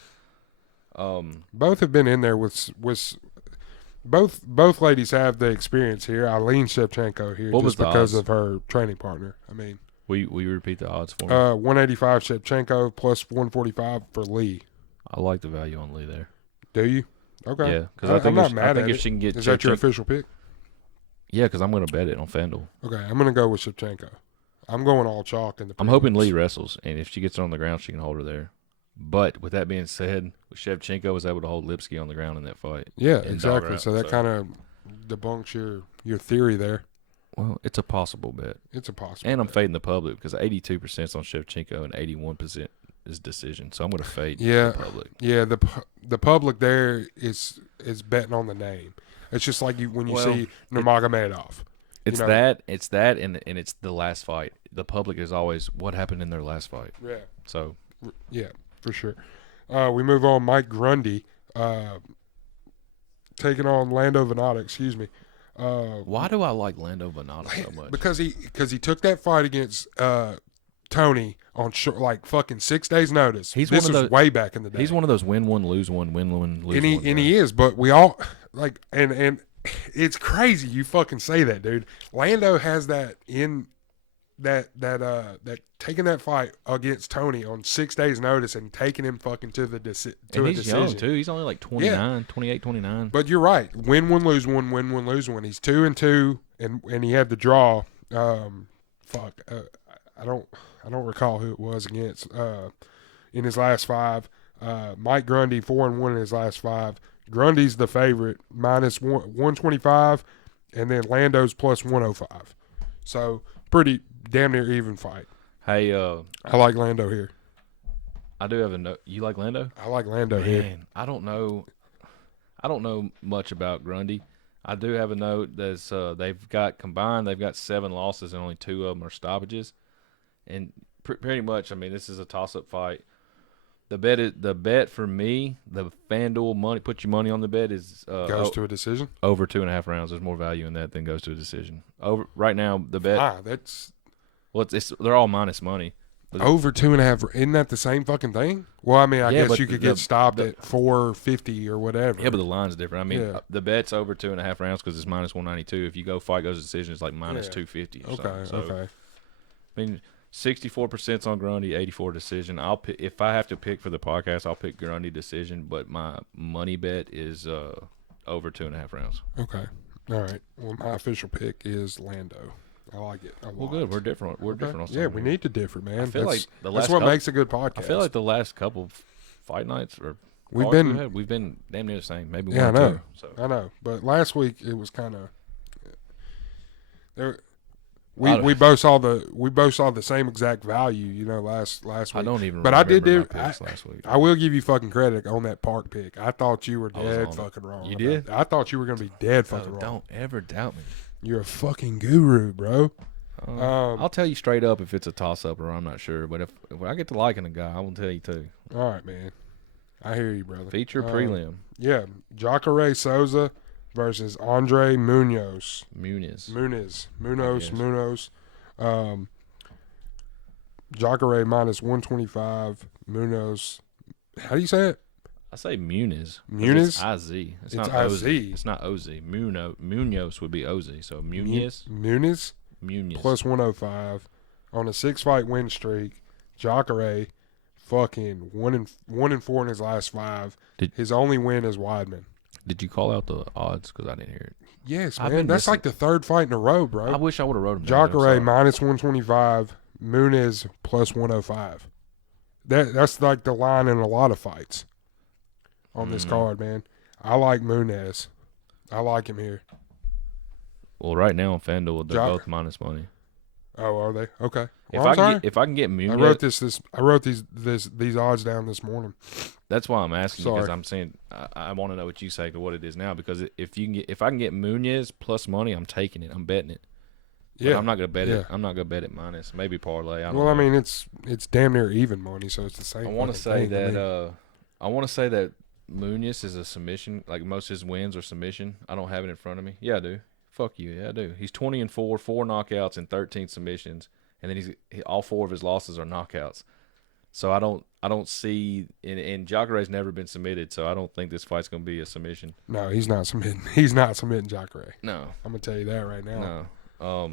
both have been in there with both ladies have the experience here. Eileen Shevchenko here just because of her training partner. I mean, Will you repeat the odds for me? 185 Shevchenko plus 145 for Lee. I like the value on Lee there. Do you? Okay. Yeah, because I'm not mad at if it. she can get Is that your official pick? Yeah, because I'm going to bet it on FanDuel. Okay, I'm going to go with Shevchenko. I'm going all chalk in the. I'm hoping Lee wrestles, and if she gets her on the ground, she can hold her there. But with that being said, Shevchenko was able to hold Lipsky on the ground in that fight. Yeah, exactly. So that kind of debunks your theory there. Well, it's a possible bet. It's a possible. And I'm fading the public because 82% is on Shevchenko and 81% is decision. So I'm going to fade the public. Yeah, the public there is betting on the name. It's just like when you see Nurmagomedov. It's that, and it's the last fight. The public is always what happened in their last fight. Yeah. So. Yeah, for sure. We move on. Mike Grundy taking on Lando Venata. Excuse me. Why do I like Lando Venata so much? Because he took that fight against Tony on fucking 6 days notice. This was way back in the day. He's one of those win one lose one, win one lose one. And he is, but we all like and it's crazy you fucking say that, dude. Lando has that in that taking that fight against Tony on 6 days notice and taking him fucking to a decision. He's young too. He's only like 29, 28, 29. But you're right. Win one, lose one, win one, lose one. He's 2-2 and he had the draw. I don't recall who it was against in his last 5. Mike Grundy 4-1 in his last 5. Grundy's the favorite, minus 125, and then Lando's plus 105. So pretty damn near even fight. Hey, I like Lando here. I do have a note. You like Lando? I like Lando here. I don't know much about Grundy. I do have a note that's they've got 7 losses and only 2 of them are stoppages, and pretty much. I mean, this is a toss-up fight. The bet for me, the FanDuel money, put your money on the bet is goes to a decision over 2.5 rounds. There's more value in that than goes to a decision. Over right now, the bet. They're all minus money. Over 2.5. Isn't that the same fucking thing? Well, I mean, I guess you could get stopped at 450 or whatever. Yeah, but the line's different. I mean, the bet's over 2.5 rounds because it's minus 192. If you go fight goes to decision, it's like minus 250. Or something. So, okay. I mean, 64% on Grundy, 84 decision. I'll pick, if I have to pick for the podcast, I'll pick Grundy decision, but my money bet is over 2.5 rounds. Okay. All right. Well, my official pick is Lando. I like it. Well, good. We're different. We're different. Yeah, we need to differ, man. I feel that's what makes a good podcast. I feel like the last couple fight nights or we've been damn near the same. Maybe one I know. or two. So. I know. But last week it was kind of. We both saw the same exact value, last week. I don't even. But I did last week. I will give you fucking credit on that Park pick. I thought you were dead fucking wrong. You did? I thought you were gonna be dead fucking wrong. Don't ever doubt me. You're a fucking guru, bro. I'll tell you straight up if it's a toss up or I'm not sure. But if I get to liking a guy, I will tell you too. All right, man. I hear you, brother. Feature prelim. Yeah, Jacare Souza versus Andre Munoz. Munoz. Jacare minus 125. Munoz. How do you say it? I say Muniz. Muniz? It's IZ. It's not IZ. OZ. It's not OZ. Munoz would be OZ. So Muniz. Muniz? Muniz. Plus 105 on a 6-fight win streak. Jacare fucking 1-4 in his last 5. His only win is Weidman. Did you call out the odds? Because I didn't hear it. Yes, man. That's like the 3rd fight in a row, bro. I wish I would have wrote him down. Jacare minus 125. Muniz plus 105. That's like the line in a lot of fights on this card, man. I like Muniz. I like him here. Well, right now on FanDuel, they're both minus money. Oh, are they? Okay. Well, if I can get Muniz, I wrote these odds down this morning. That's why I'm asking because I'm saying I want to know what you say to what it is now because if I can get Muniz plus money, I'm taking it. I'm betting it. Yeah, but I'm not gonna bet it. I'm not gonna bet it minus. Maybe parlay. I mean, it's damn near even money, so it's the same. I want to say that Muniz is a submission. Like most of his wins are submission. I don't have it in front of me. Yeah, I do. Fuck you. Yeah, I do. He's 20-4, 4 knockouts and 13 submissions, and then all 4 of his losses are knockouts. So I don't see and Jacare's never been submitted, so I don't think this fight's gonna be a submission. No, he's not submitting. He's not submitting Jacare. No, I'm gonna tell you that right now. No.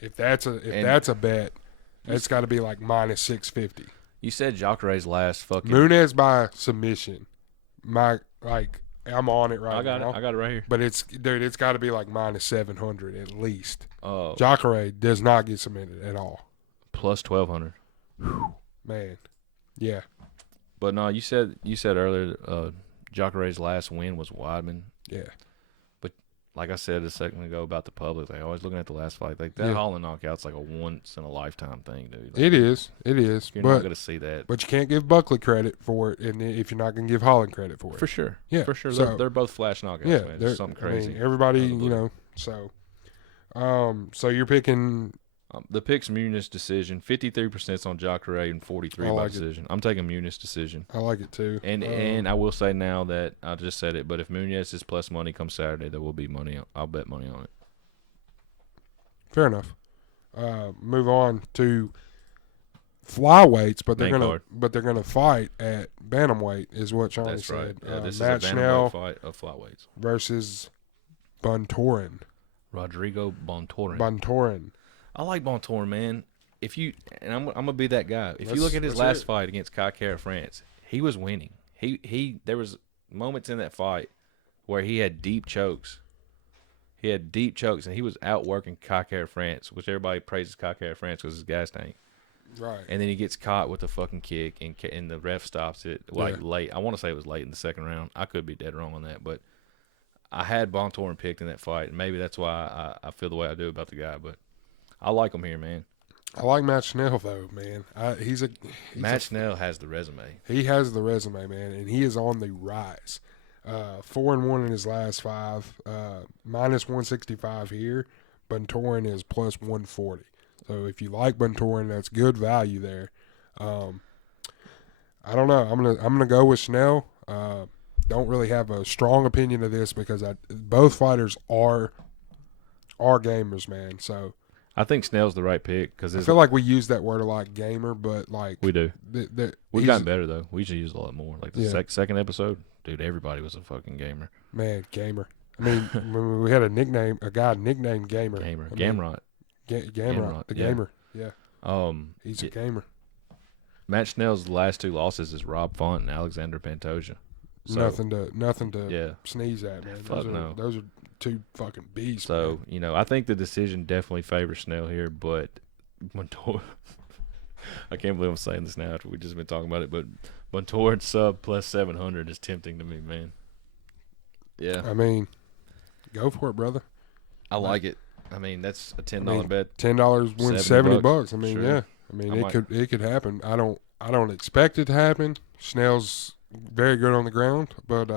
If that's a bet, It's got to be like minus 650. You said Jacare's last fucking. Munez by submission. I'm on it right now. I got it right here. But it's got to be like minus 700 at least. Oh, Jacare does not get submitted at all. plus 1,200. Man, yeah. But no, you said earlier, Jacare's last win was Weidman. Yeah. But like I said a second ago about the public, they're always looking at the last fight. Like that Holland knockout's like a once in a lifetime thing, dude. Like, It is. You're not gonna see that. But you can't give Buckley credit for it, and if you're not gonna give Holland credit for it, For sure. Yeah. For sure. So, They're both flash knockouts, yeah, man. It's something crazy. I mean, everybody, so. So you're picking. The pick's Muniz decision. 53% on Jacare and 43% by decision. I'm taking Muniz decision. I like it too. And I will say now that I just said it, but if Muniz is plus money come Saturday, there will be money. I'll bet money on it. Fair enough. Move on to flyweights, but they're gonna fight at bantamweight, is what Charlie That's right. said. Yeah, this Matt is a Schnell bantamweight fight of flyweights versus Bontorin. Rodrigo Bontorin. Bontorin. I like Bontorin, man. I'm gonna be that guy. If you look at his let's last hear it. fight against Cacero, France, he was winning. There was moments in that fight where he had deep chokes. And he was outworking Cacero, France, which everybody praises Cacero, France because his gas tank. Right. And then he gets caught with a fucking kick, and the ref stops it late. I want to say it was late in the second round. I could be dead wrong on that, but I had Bontorin picked in that fight, and maybe that's why I feel the way I do about the guy. But I like him here, man. I like Matt Schnell though, man. Matt Schnell has the resume. He has the resume, man, and he is on the rise. 4-1 in his last 5, minus 165 here. Bontorin is plus 140. So if you like Bontorin, that's good value there. I don't know. I'm gonna go with Schnell. Don't really have a strong opinion of this because both fighters are gamers, man. So I think Snell's the right pick because I feel like we use that word a lot, gamer, but like we do. We've gotten better though. We should use it a lot more. Like the second episode, dude, everybody was a fucking gamer. Man, gamer. I mean, we had a guy nicknamed Gamer. Gamrot. Gamrot, the gamer. Yeah. He's a gamer. Matt Schnell's last 2 losses is Rob Font and Alexander Pantoja. So, nothing to sneeze at, man. Those are 2 fucking beasts. So, man. I think the decision definitely favors Schnell here, but I can't believe I'm saying this now after we've just been talking about it, but Bontorin sub plus 700 is tempting to me, man. Yeah. I mean, go for it, brother. I like it. I mean, that's a $10 bet. $10 wins $70. I mean, sure. Yeah. I mean, it could happen. I don't expect it to happen. Schnell's very good on the ground, but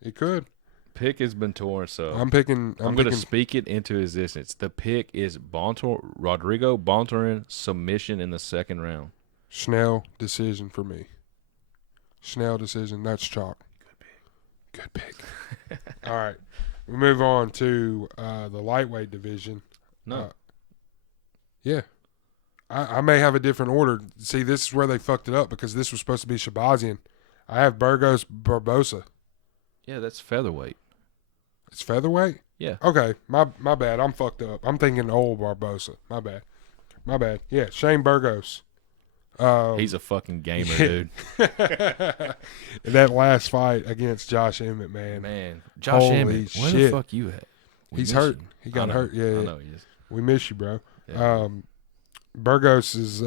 it could. Pick is Bontorin, so I'm going to speak it into existence. The pick is Rodrigo Bontorin submission in the second round. Schnell decision for me. Schnell decision. That's chalk. Good pick. All right. We move on to the lightweight division. No. Yeah. I may have a different order. See, this is where they fucked it up because this was supposed to be Shabazian. I have Burgos Barbosa. Yeah, that's featherweight. It's featherweight? Yeah. Okay. My bad. I'm fucked up. I'm thinking old Barbosa. My bad. Yeah, Shane Burgos. He's a fucking gamer, dude. That last fight against Josh Emmett, man. Man, Josh Emmett, where the fuck you at? He's hurt. He got hurt. Yeah, I know he is. We miss you, bro. Yeah. Burgos is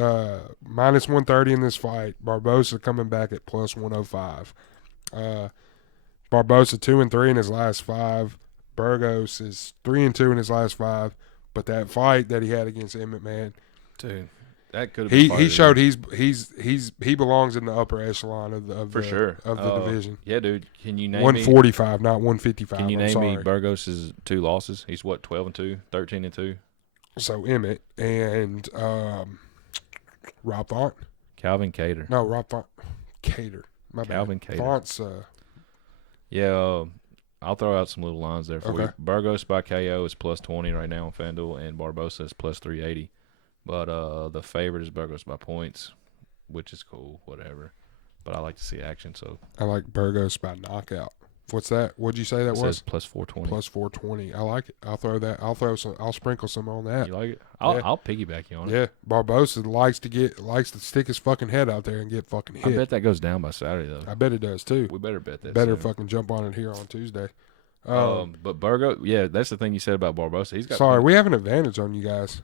minus 130 in this fight. Barbosa coming back at plus 105. Barbosa 2-3 in his last 5. Burgos is 3-2 in his last 5. But that fight that he had against Emmett, man, dude, that could have been he showed he belongs in the upper echelon of the division. Yeah, dude. Can you name 145, not 155? Can you name me Burgos' 2 losses? He's what, 12-2, 13-2. So Emmett and Rob Font. Calvin Cater. No, Rob Font. Cater. My Calvin bad. Cater. Font's. I'll throw out some little lines there for you. Burgos by KO is plus 20 right now on FanDuel, and Barbosa is plus 380. But the favorite is Burgos by points, which is cool, whatever. But I like to see action, so. I like Burgos by knockout. What's that? What'd you say that It was? says plus 420. Plus 420. I like it. I'll throw that. I'll sprinkle some on that. You like it? Yeah. I'll piggyback you on it. Yeah, Barbosa likes to stick his fucking head out there and get fucking hit. I bet that goes down by Saturday though. I bet it does too. We better bet that. Better soon. fucking jump on it here on Tuesday. But Burgo, yeah, that's the thing you said about Barbosa. He's got. Sorry, we have an advantage on you guys.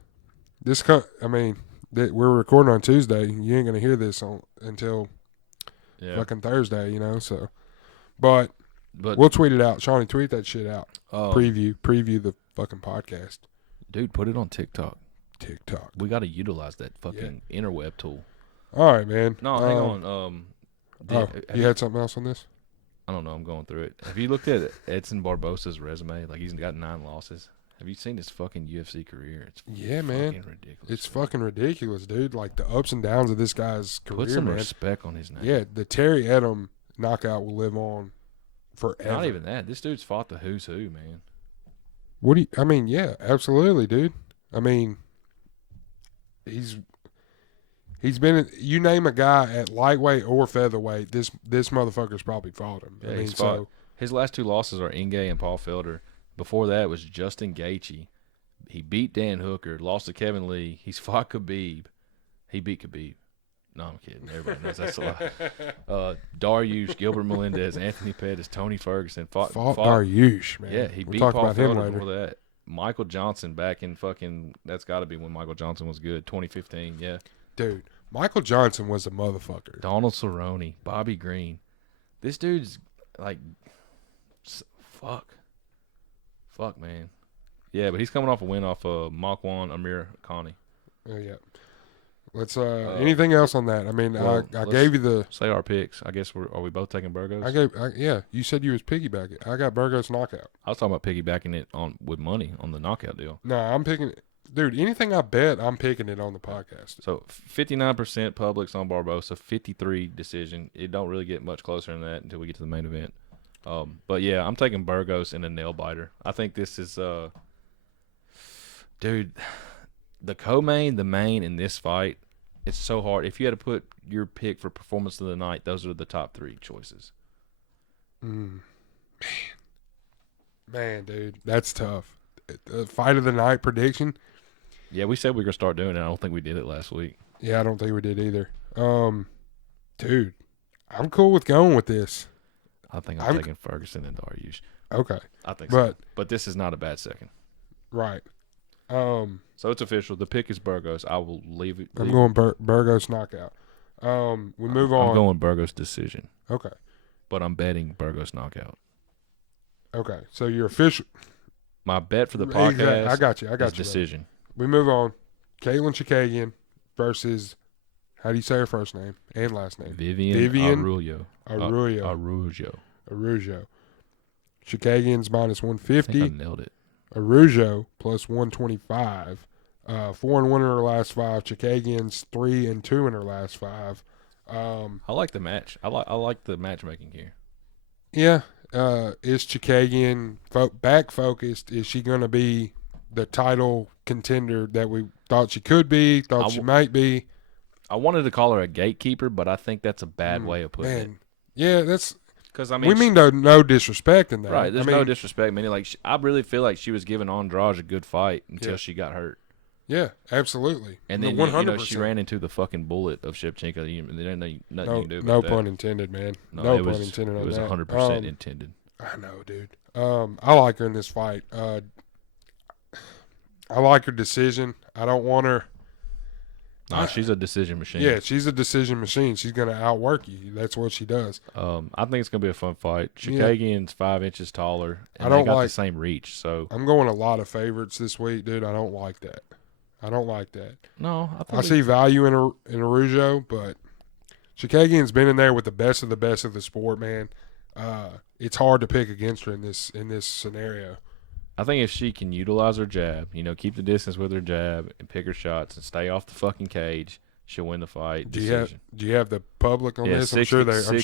We're recording on Tuesday. You ain't gonna hear this until fucking Thursday, So, but we'll tweet it out. Shawnee, tweet that shit out. Preview the fucking podcast. Dude, put it on TikTok. TikTok. We got to utilize that fucking interweb tool. All right, man. No, hang on. You had something else on this? I don't know. I'm going through it. Have you looked at Edson Barbosa's resume? Like, he's got 9 losses. Have you seen his fucking UFC career? It's man. Ridiculous. It's fucking ridiculous, dude. Like, the ups and downs of this guy's career, Put some man. respect on his name. Yeah, the Terry Edom knockout will live on forever. Not even that. This dude's fought the who's who, man. Yeah, absolutely, dude. He's been. You name a guy at lightweight or featherweight, this motherfucker's probably fought him. Yeah, his last 2 losses are Inge and Paul Felder. Before that was Justin Gaethje. He beat Dan Hooker, lost to Kevin Lee. He's fought Khabib. He beat Khabib. No, I'm kidding. Everybody knows that's a lie. Dariush, Gilbert Melendez, Anthony Pettis, Tony Ferguson fought Dariush, man. Yeah, he beat talk Paul about him Felder later. before that. Michael Johnson back in fucking, that's got to be when Michael Johnson was good, 2015, yeah. Dude, Michael Johnson was a motherfucker. Donald Cerrone, Bobby Green. This dude's like, fuck, man. Yeah, but he's coming off a win off of Makwan Amir Khani. Oh, yeah. Let's anything else on that? I gave you the say our picks. I guess are we both taking Burgos? You said you was piggybacking. I got Burgos knockout. I was talking about piggybacking it on with money on the knockout deal. No, I'm picking dude, anything I bet, I'm picking it on the podcast. So 59% Publix on Barbosa, 53 decision. It don't really get much closer than that until we get to the main event. But yeah, I'm taking Burgos in a nail biter. I think this is dude, the co-main, the main in this fight, it's so hard. If you had to put your pick for performance of the night, those are the top 3 choices. Man, dude, that's tough. The fight of the night prediction. Yeah, we said we were gonna start doing it. I don't think we did it last week. Yeah, I don't think we did either. Dude, I'm cool with going with this. I think I'm taking Ferguson and Dariush. Okay, I think so. But this is not a bad second. Right. So it's official. The pick is Burgos. I will leave it. I'm going Burgos knockout. We move on. I'm going Burgos decision. Okay. But I'm betting Burgos knockout. Okay. So your official. My bet for the podcast. I got you. Decision. We move on. Caitlin Chikagian versus. How do you say her first name and last name? Vivian Arroyo. Chikagian's minus 150. I think I nailed it. Araujo plus 125. 4-1 in her last 5. Chikagian's 3-2 in her last 5. I like the match. I like the matchmaking here. Yeah. Is Chikagian back focused? Is she going to be the title contender that we thought she could be? She might be. I wanted to call her a gatekeeper, but I think that's a bad way of putting it. Yeah, that's. Because we mean no disrespect in that. Right, there's no disrespect. Meaning, I really feel like she was giving Andrade a good fight until she got hurt. Yeah, absolutely. And then 100%. She ran into the fucking bullet of Shevchenko. There ain't nothing you can do about that. No pun intended, man. No pun intended on that. It was 100% intended. I know, dude. I like her in this fight. I like her decision. I don't want her. No, she's a decision machine. Yeah, she's a decision machine. She's going to outwork you. That's what she does. I think it's going to be a fun fight. Chikagian's 5 inches taller, and they got the same reach. So I'm going a lot of favorites this week, dude. I don't like that. No, I see value in Araujo, but Chikagian's been in there with the best of the sport, man. It's hard to pick against her in this scenario. I think if she can utilize her jab, keep the distance with her jab and pick her shots and stay off the fucking cage, she'll win the fight. Do you have the public on this? I'm sure they favor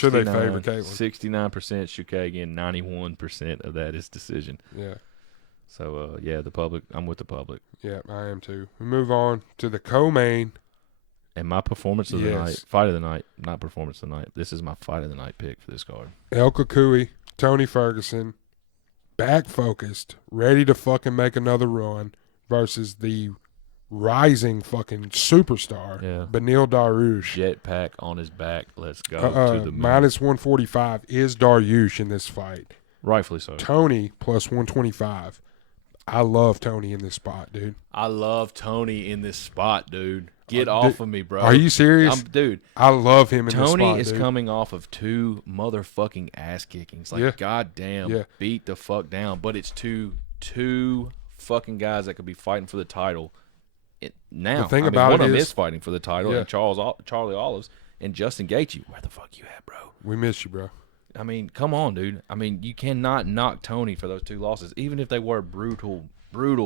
Caitlin. 69% Chikagian, 91% of that is decision. Yeah. So the public. I'm with the public. Yeah, I am too. We move on to the co-main. And my performance of the night, fight of the night, not performance of the night. This is my fight of the night pick for this card. El Kukui Tony Ferguson, back focused, ready to fucking make another run versus the rising fucking superstar, Beneil Dariush. Jetpack on his back. Let's go to the moon. Minus 145 is Dariush in this fight. Rightfully so. Tony plus 125. I love Tony in this spot, dude. I love Tony in this spot, dude. Get off of me, bro. Are you serious? Dude. I love him in this spot, Tony is dude. coming off of 2 motherfucking ass kickings. Like, goddamn, beat the fuck down. But it's two fucking guys that could be fighting for the title. Now, the thing one of them is fighting for the title, and Charlie Olives and Justin Gaethje. Where the fuck you at, bro? We miss you, bro. I mean, come on, dude. I mean, you cannot knock Tony for those 2 losses, even if they were brutal,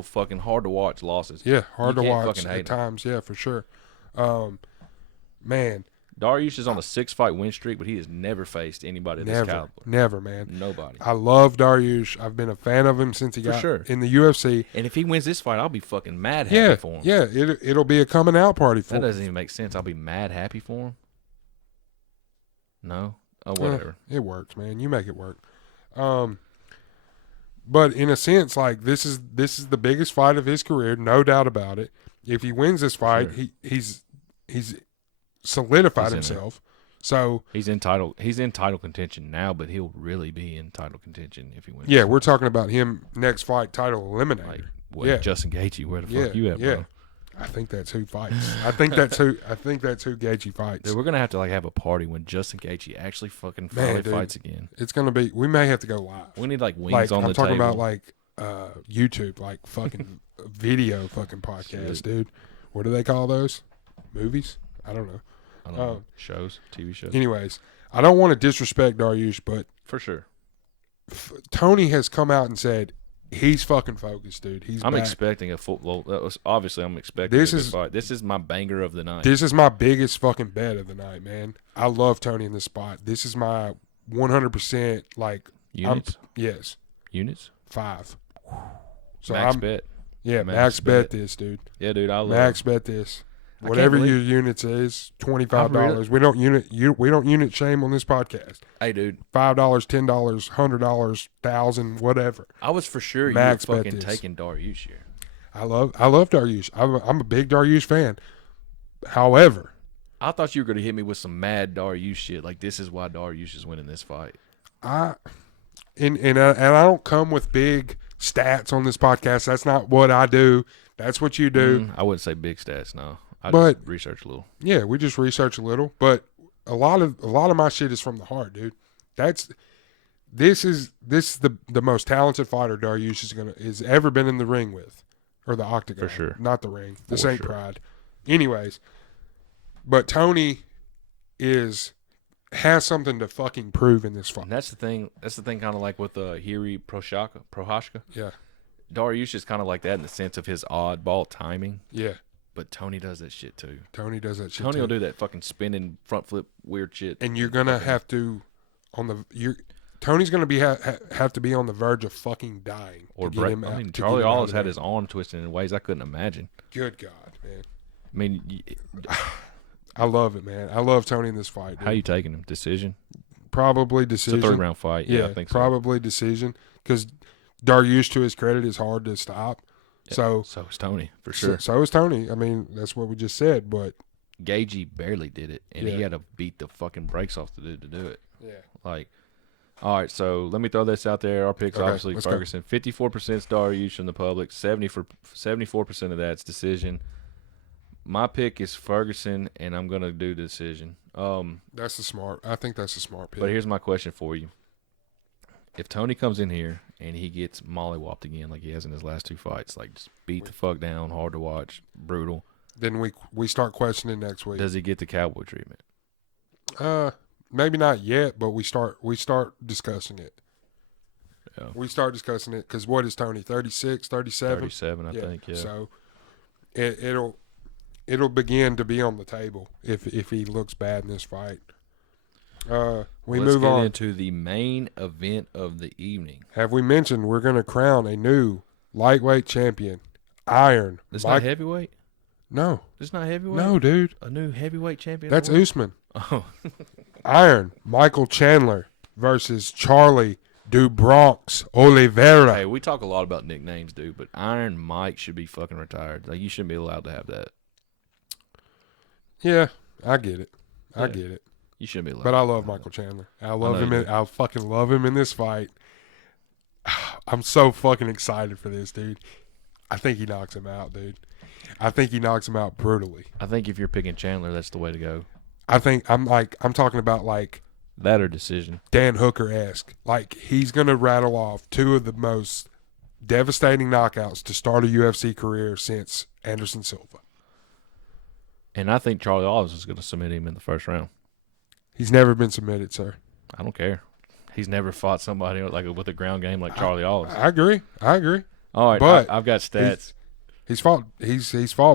fucking hard to watch losses. Yeah, hard to watch at times. Yeah, for sure. Man, Dariush is on a 6-fight win streak, but he has never faced anybody of this caliber. Never, man. Nobody. I love Dariush. I've been a fan of him since he got in the UFC. And if he wins this fight, I'll be fucking mad happy for him. Yeah, it'll be a coming out party for him. That doesn't even make sense. I'll be mad happy for him. No? Oh, whatever. It works, man. You make it work. But in a sense, like this is the biggest fight of his career, no doubt about it. If he wins this fight, he's solidified himself. So he's in title contention now, but he'll really be in title contention if he wins. Yeah, we're talking about him next fight, title eliminator. Like, Justin Gaethje, where the fuck you at, bro? I think that's who fights. I think that's who Gaethje fights. Dude, we're gonna have to have a party when Justin Gaethje actually fucking finally fights again. It's gonna be. We may have to go live. We need wings on the table. I'm talking about YouTube, fucking video, fucking podcast, dude. What do they call those? Movies? I don't know. I don't know. Shows, TV shows. Anyways, I don't want to disrespect Dariush, but for sure, Tony has come out and said. He's fucking focused, dude. I'm expecting a football. I'm expecting a good fight. This is my banger of the night. This is my biggest fucking bet of the night, man. I love Tony in this spot. This is my 100% units. Yes. Units? 5. So max bet. Yeah, max bet this, dude. Yeah, dude. I love max bet this. Whatever your units is, $25. We don't unit shame on this podcast. Hey, dude, $5, $10, $100, $1,000, whatever. I was for sure max you were fucking taking Dariush here. I love Dariush. I'm a big Dariush fan. However, I thought you were gonna hit me with some mad Dariush shit. Like this is why Dariush is winning this fight. And I don't come with big stats on this podcast. That's not what I do. That's what you do. I wouldn't say big stats, no. I just research a little. Yeah, we just research a little, but a lot of my shit is from the heart, dude. This is the most talented fighter Dariush is ever been in the ring with, or the octagon. For sure, not the ring. This ain't pride. Anyways, but Tony has something to fucking prove in this fight. And that's the thing. That's the thing, kind of like with Jiri Prochazka. Yeah, Dariush is kind of like that in the sense of his oddball timing. Yeah. But Tony does that shit too. Tony will do that fucking spinning front flip weird shit. And you're gonna have to Tony's gonna have to be on the verge of fucking dying. Or break. I mean, Charlie Oliveira had his arm twisted in ways I couldn't imagine. Good God, man. I mean, I love it, man. I love Tony in this fight. Dude. How you taking him? Decision? Probably decision. It's a 3rd-round fight. Yeah, I think so. Probably decision because Dariush, to his credit, is hard to stop. So is Tony, for sure. So is Tony. I mean, that's what we just said, but Gaethje barely did it, and he had to beat the fucking brakes off the dude to do it. Yeah. All right, so let me throw this out there. Our picks, obviously, Ferguson. 54% is Dariush from the public, 74% of that's decision. My pick is Ferguson, and I'm going to do decision. I think that's a smart pick. But here's my question for you. If Tony comes in here and he gets mollywopped again like he has in his last 2 fights, just beat the fuck down, hard to watch, brutal. Then we start questioning next week. Does he get the cowboy treatment? Maybe not yet, but we start discussing it. Yeah. We start discussing it because what is Tony, 36, 37? 37, I think, yeah. So it'll begin to be on the table if he looks bad in this fight. Let's move on into the main event of the evening. Have we mentioned we're going to crown a new lightweight champion? Iron. This not heavyweight? No. This not heavyweight? No, dude. A new heavyweight champion? That's Usman. Oh. Iron. Michael Chandler versus Charlie Dude, Bronx, Oliveira. Hey, we talk a lot about nicknames, dude, but Iron Mike should be fucking retired. Like, you shouldn't be allowed to have that. Yeah, I get it. I Yeah. get it. You shouldn't be allowed. But I love Michael Chandler. I fucking love him in this fight. I'm so fucking excited for this, dude. I think he knocks him out, dude. I think he knocks him out brutally. I think if you're picking Chandler, that's the way to go. I'm talking about like That or decision. Dan Hooker-esque. Like, he's going to rattle off two of the most devastating knockouts to start a UFC career since Anderson Silva. And I think Charlie Oliveira is going to submit him in the first round. He's never been submitted, sir. I don't care. He's never fought somebody like with a ground game like Charlie Oliveira. I agree. All right, but I've got stats. He's fought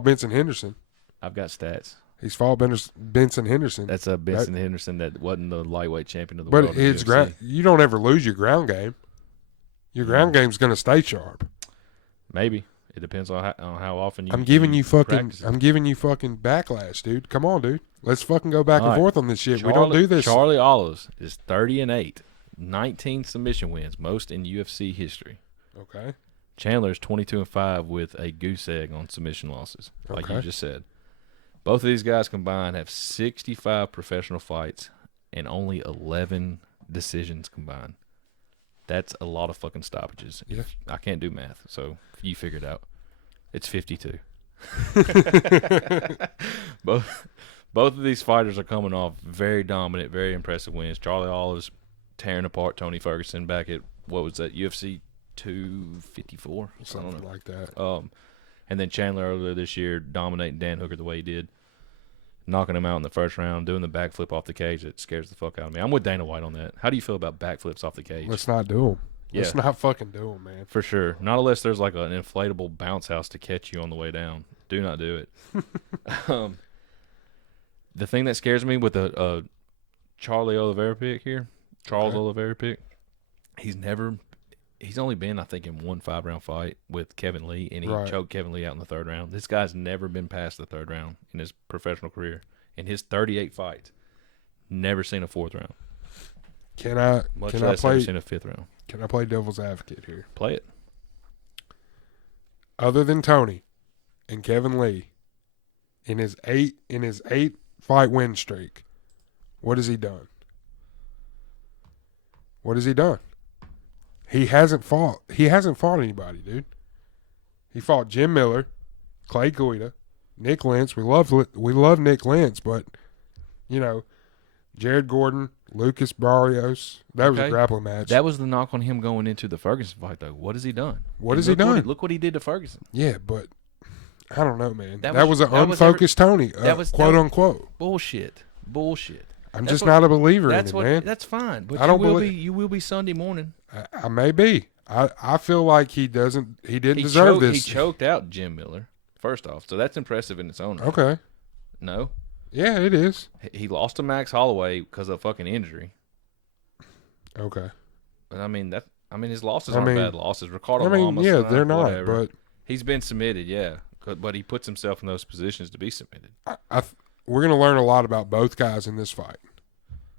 Benson Henderson. I've got stats. He's fought Benson Henderson. That's a Benson Henderson that wasn't the lightweight champion of the But world. his you don't ever lose your ground game. Your ground game's going to stay sharp. Maybe it depends on how often you. I'm giving you fucking practice. backlash, dude. Come on, dude. Let's fucking go back and forth on this shit. We don't do this. Charlie Oliveira is 30-8, 19 submission wins, most in UFC history. Okay. Chandler's 22-5 with a goose egg on submission losses, like you Okay. just said. Both of these guys combined have 65 professional fights and only 11 decisions combined. That's a lot of fucking stoppages. Yeah. I can't do math, so you figure it out. It's 52. Both of these fighters are coming off very dominant, very impressive wins. Charlie Oliveira's tearing apart Tony Ferguson back at, what was that, UFC 254? Something like that. And then Chandler earlier this year dominating Dan Hooker the way he did, knocking him out in the first round, doing the backflip off the cage that scares the fuck out of me. I'm with Dana White on that. How do you feel about backflips off the cage? Let's not do them. Yeah. Let's not fucking do them, man. For sure. Not unless there's like an inflatable bounce house to catch you on the way down. Do not do it. The thing that scares me with a Charles Oliveira pick, he's only been, I think, in one 5-round fight with Kevin Lee, and he choked Kevin Lee out in the third round. This guy's never been past the third round in his professional career. In his 38 fights, never seen a fourth round. Much less ever seen a fifth round. Can I play devil's advocate here? Play it. Other than Tony and Kevin Lee, in his eight fight win streak, what has he done? What has he done? He hasn't fought anybody, dude. He fought Jim Miller, Clay Guida, Nick Lentz. We love Nick Lentz, but you know, Jared Gordon, Lucas Barrios. That was a grappling match. That was the knock on him going into the Ferguson fight, though. What has he done? What has he done? Look what he did to Ferguson. Yeah, but I don't know, man. That was an unfocused Tony, quote unquote. Bullshit. I'm just not a believer in it, man. That's fine, but you will be Sunday morning. I may be. I feel like he didn't deserve this. He choked out Jim Miller, first off, so that's impressive in its own right. Okay. No? Yeah, it is. He lost to Max Holloway because of fucking injury. Okay. But his losses aren't bad losses. Ricardo Lamas, they're not, whatever. but he's been submitted, yeah. But he puts himself in those positions to be submitted. we're going to learn a lot about both guys in this fight.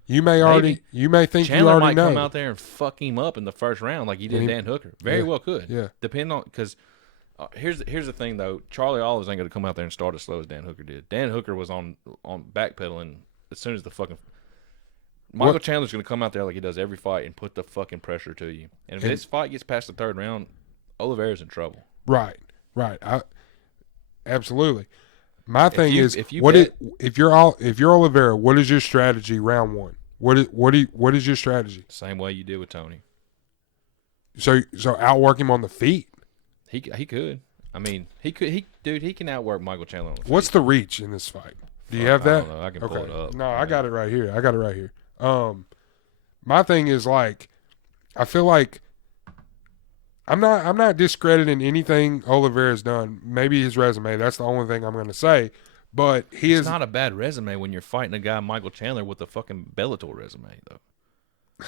You may think Chandler you already might know. come out there and fuck him up in the first round like he did Dan Hooker. Very well could. Yeah. Depending on, because here's the thing though. Charlie Oliveira ain't going to come out there and start as slow as Dan Hooker did. Dan Hooker was on backpedaling as soon as the fucking Michael Chandler's going to come out there like he does every fight and put the fucking pressure to you. And if this fight gets past the third round, Oliveira's in trouble. Right. Absolutely. My thing is, if you're Oliveira, what is your strategy round one? What is your strategy? Same way you did with Tony. So outwork him on the feet. He could. I mean, he can outwork Michael Chandler on the feet. What's the reach in this fight? Do you have that? I don't know. I can pull it up. No, I got it right here. My thing is, like, I feel like I'm not discrediting anything Oliveira's done. Maybe his resume. That's the only thing I'm going to say. But it's not a bad resume when you're fighting a guy, Michael Chandler, with a fucking Bellator resume, though.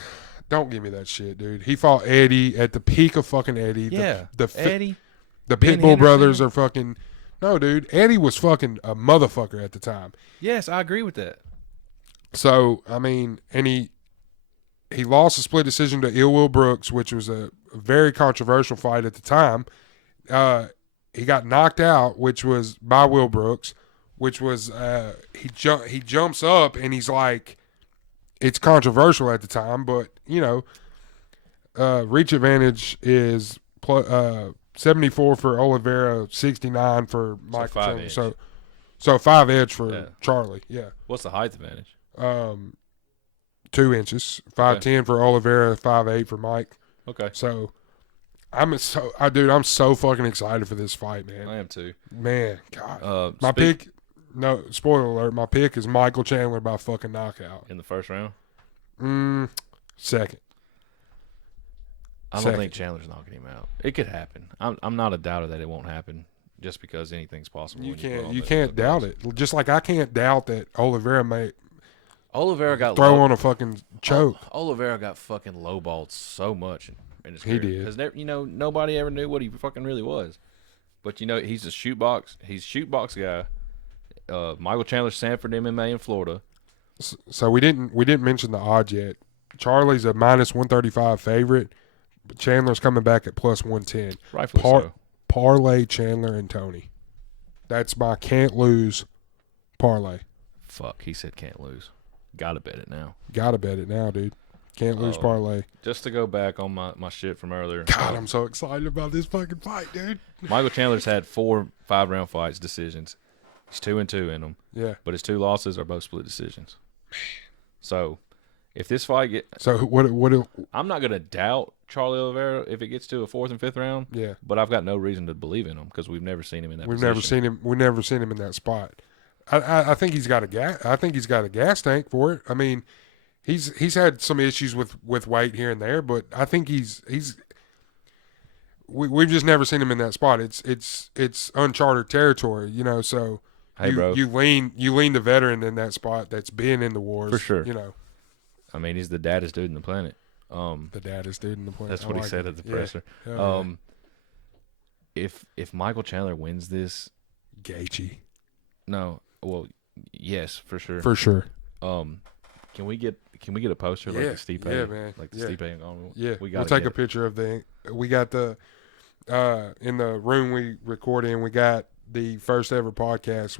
Don't give me that shit, dude. He fought Eddie at the peak of fucking Eddie. Yeah, Eddie. The Pitbull brothers are fucking. No, dude. Eddie was fucking a motherfucker at the time. Yes, I agree with that. So I mean, and he lost a split decision to Ill Will Brooks, which was a very controversial fight at the time. He got knocked out, which was by Will Brooks, which was he jumps up and he's like, it's controversial at the time, but reach advantage is 74 for Oliveira, 69 for Michael Chandler. So 5 edge for Charlie. Yeah. What's the height advantage? 2 inches, 5'10" for Oliveira, 5'8" for Mike. Okay. So I'm so fucking excited for this fight, man. I am too. Man, God. My pick, no, spoiler alert, my pick is Michael Chandler by fucking knockout. In the first round? Second. I don't think Chandler's knocking him out. It could happen. I'm not a doubter that it won't happen just because anything's possible. You can't doubt it. Just like I can't doubt that Oliveira got throw on a fucking choke. Oliveira got fucking lowballed so much in his career. He did. Because nobody ever knew what he fucking really was. But he's a shootbox. He's a shootbox guy. Michael Chandler, Sanford MMA in Florida. So we didn't mention the odds yet. Charlie's a -135 favorite, but Chandler's coming back at +110. Rightfully so. Parlay Chandler and Tony. That's my can't lose parlay. Fuck, he said can't lose. Gotta bet it now. Gotta bet it now, dude. Can't lose parlay. Just to go back on my shit from earlier. God, I'm so excited about this fucking fight, dude. Michael Chandler's had 4 5-round fights, decisions. He's 2-2 in them. Yeah. But his 2 losses are both split decisions. So, if this fight I'm not gonna doubt Charlie Oliveira if it gets to a 4th and 5th round. Yeah. But I've got no reason to believe in him because we've never seen him in that position. We've never seen him in that spot. I think he's got a gas. I think he's got a gas tank for it. I mean, he's had some issues with weight here and there, but I think we've just never seen him in that spot. It's uncharted territory, So hey, bro, you lean the veteran in that spot that's been in the wars for sure. I mean, he's the daddest dude in the planet. The daddest dude in the planet. That's what he said at the presser. Yeah. If Michael Chandler wins this, Gaethje. No, well, yes, for sure. For sure. Can we get a poster like the Stipe? Yeah, man. Like the Stipe and Arnold? Yeah, we'll take a picture of we got the in the room we record in. We got the first ever podcast.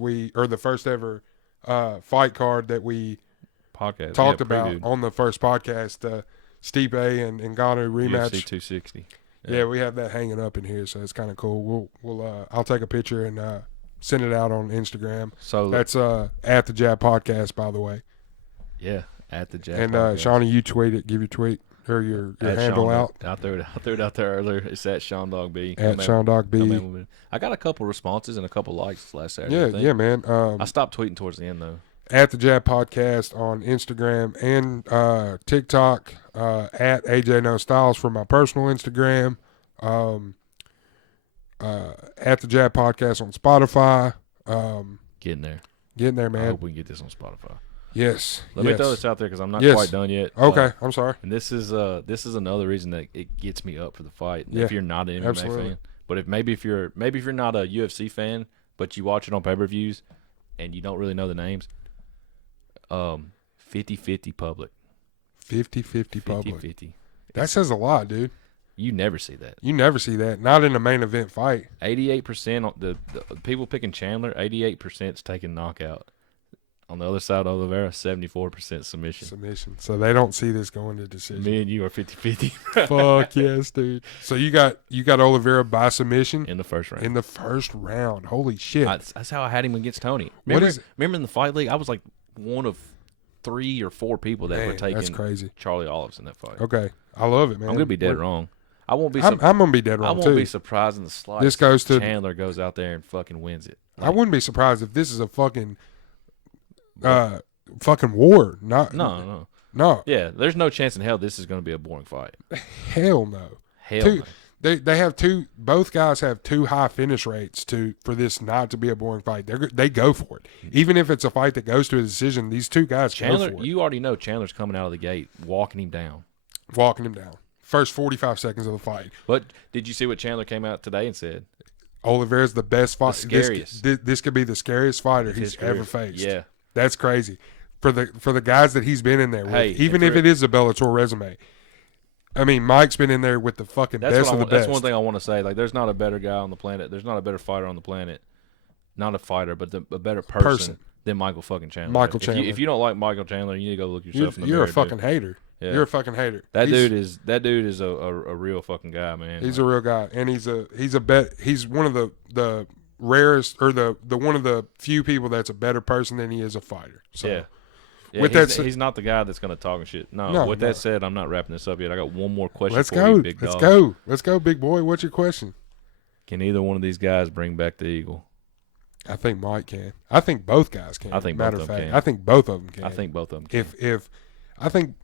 The first ever fight card that we talked about on the first podcast. Stipe and Ngannou rematch. UFC 260. Yeah, we have that hanging up in here, so it's kind of cool. We'll I'll take a picture and send it out on Instagram. So that's at the Jab Podcast, by the way. Yeah, at the Jab. And Shawnee, you tweet it. Give your tweet or your handle out. I threw it out there earlier. It's at Sean Dog B. At Sean Dog B. I got a couple responses and a couple likes last Saturday. Yeah, man. I stopped tweeting towards the end though. At the Jab Podcast on Instagram and TikTok. At AJ No Styles for my personal Instagram. At the Jab Podcast on Spotify. Getting there, man. I hope we can get this on Spotify. Yes. Let me throw this out there because I'm not quite done yet. Okay, I'm sorry. And this is another reason that it gets me up for the fight. If you're not an MMA fan, but if you're not a UFC fan, but you watch it on pay-per-views and you don't really know the names, 50-50 public. 50-50 public. 50-50. That says a lot, dude. You never see that. Not in a main event fight. 88% the people picking Chandler. 88% is taking knockout. On the other side, Oliveira, 74% submission. So they don't see this going to decision. Me and you are 50-50. Fuck yes, dude. So you got Oliveira by submission in the first round. Holy shit. That's how I had him against Tony. Remember in the fight league, I was like one of 3 or 4 people that were taking that's crazy. Charlie Olives in that fight. Okay. I love it, man. I'm going to be dead wrong. I won't be. I'm going to be dead wrong, too. I won't be surprised in the slightest. This goes to Chandler goes out there and fucking wins it. I wouldn't be surprised if this is a fucking war. No. Yeah, there's no chance in hell this is going to be a boring fight. Hell no. No. They have both guys have 2 high finish rates for this not to be a boring fight. They go for it. Even if it's a fight that goes to a decision, these 2 guys go for it. You already know Chandler's coming out of the gate, walking him down. First 45 seconds of the fight. But did you see what Chandler came out today and said? Oliveira's the best fight. The scariest. This could be the scariest fighter he's ever faced. Yeah. That's crazy. for the guys that he's been in there with, Hey, even if it is a Bellator resume. I mean, Mike's been in there with the fucking best of the best. That's one thing I want to say. Like, there's not a better guy on the planet. There's not a better fighter on the planet. Not a fighter, but a better person than Michael fucking Chandler. Michael Chandler. If you don't like Michael Chandler, you need to go look yourself in the mirror. You're a fucking hater. Yeah. You're a fucking hater. That dude is a real fucking guy, man. He's a real guy, and he's one of the rarest, or the one of the few people that's a better person than he is a fighter. So yeah. He's not the guy that's gonna talk and shit. No. With that said, I'm not wrapping this up yet. I got one more question. Let's for go. You, big dog. Let's go, big boy. What's your question? Can either one of these guys bring back the Eagle? I think Mike can. I think both guys can. I think matter both of of them fact, can. I think both of them can. I think both of them can. If I think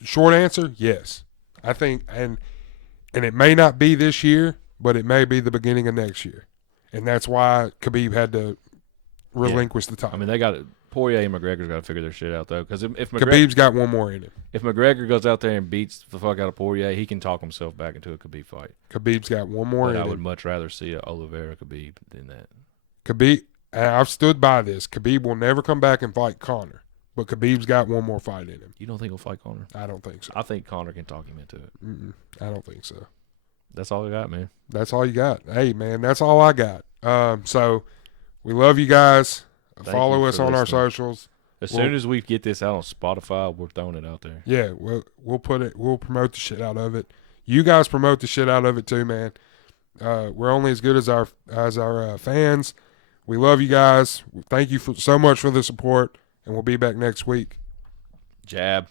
short answer, yes. I think and it may not be this year, but it may be the beginning of next year, and that's why Khabib had to relinquish the title. I mean, they got Poirier and McGregor's got to figure their shit out though, because if Khabib's got one more in him. If McGregor goes out there and beats the fuck out of Poirier, he can talk himself back into a Khabib fight. Khabib's got one more but in I him. would much rather see a Oliveira Khabib than that. Khabib, I've stood by this. Khabib will never come back and fight Conor, but Khabib's got one more fight in him. You don't think he'll fight Conor? I don't think so. I think Conor can talk him into it. I don't think so. That's all I got, man. That's all you got. Hey, man, that's all I got. So we love you guys. Follow us on our socials. As soon as we get this out on Spotify, we're throwing it out there. Yeah, we'll promote the shit out of it. You guys promote the shit out of it too, man. We're only as good as our fans. We love you guys. Thank you so much for the support, and we'll be back next week. Jab.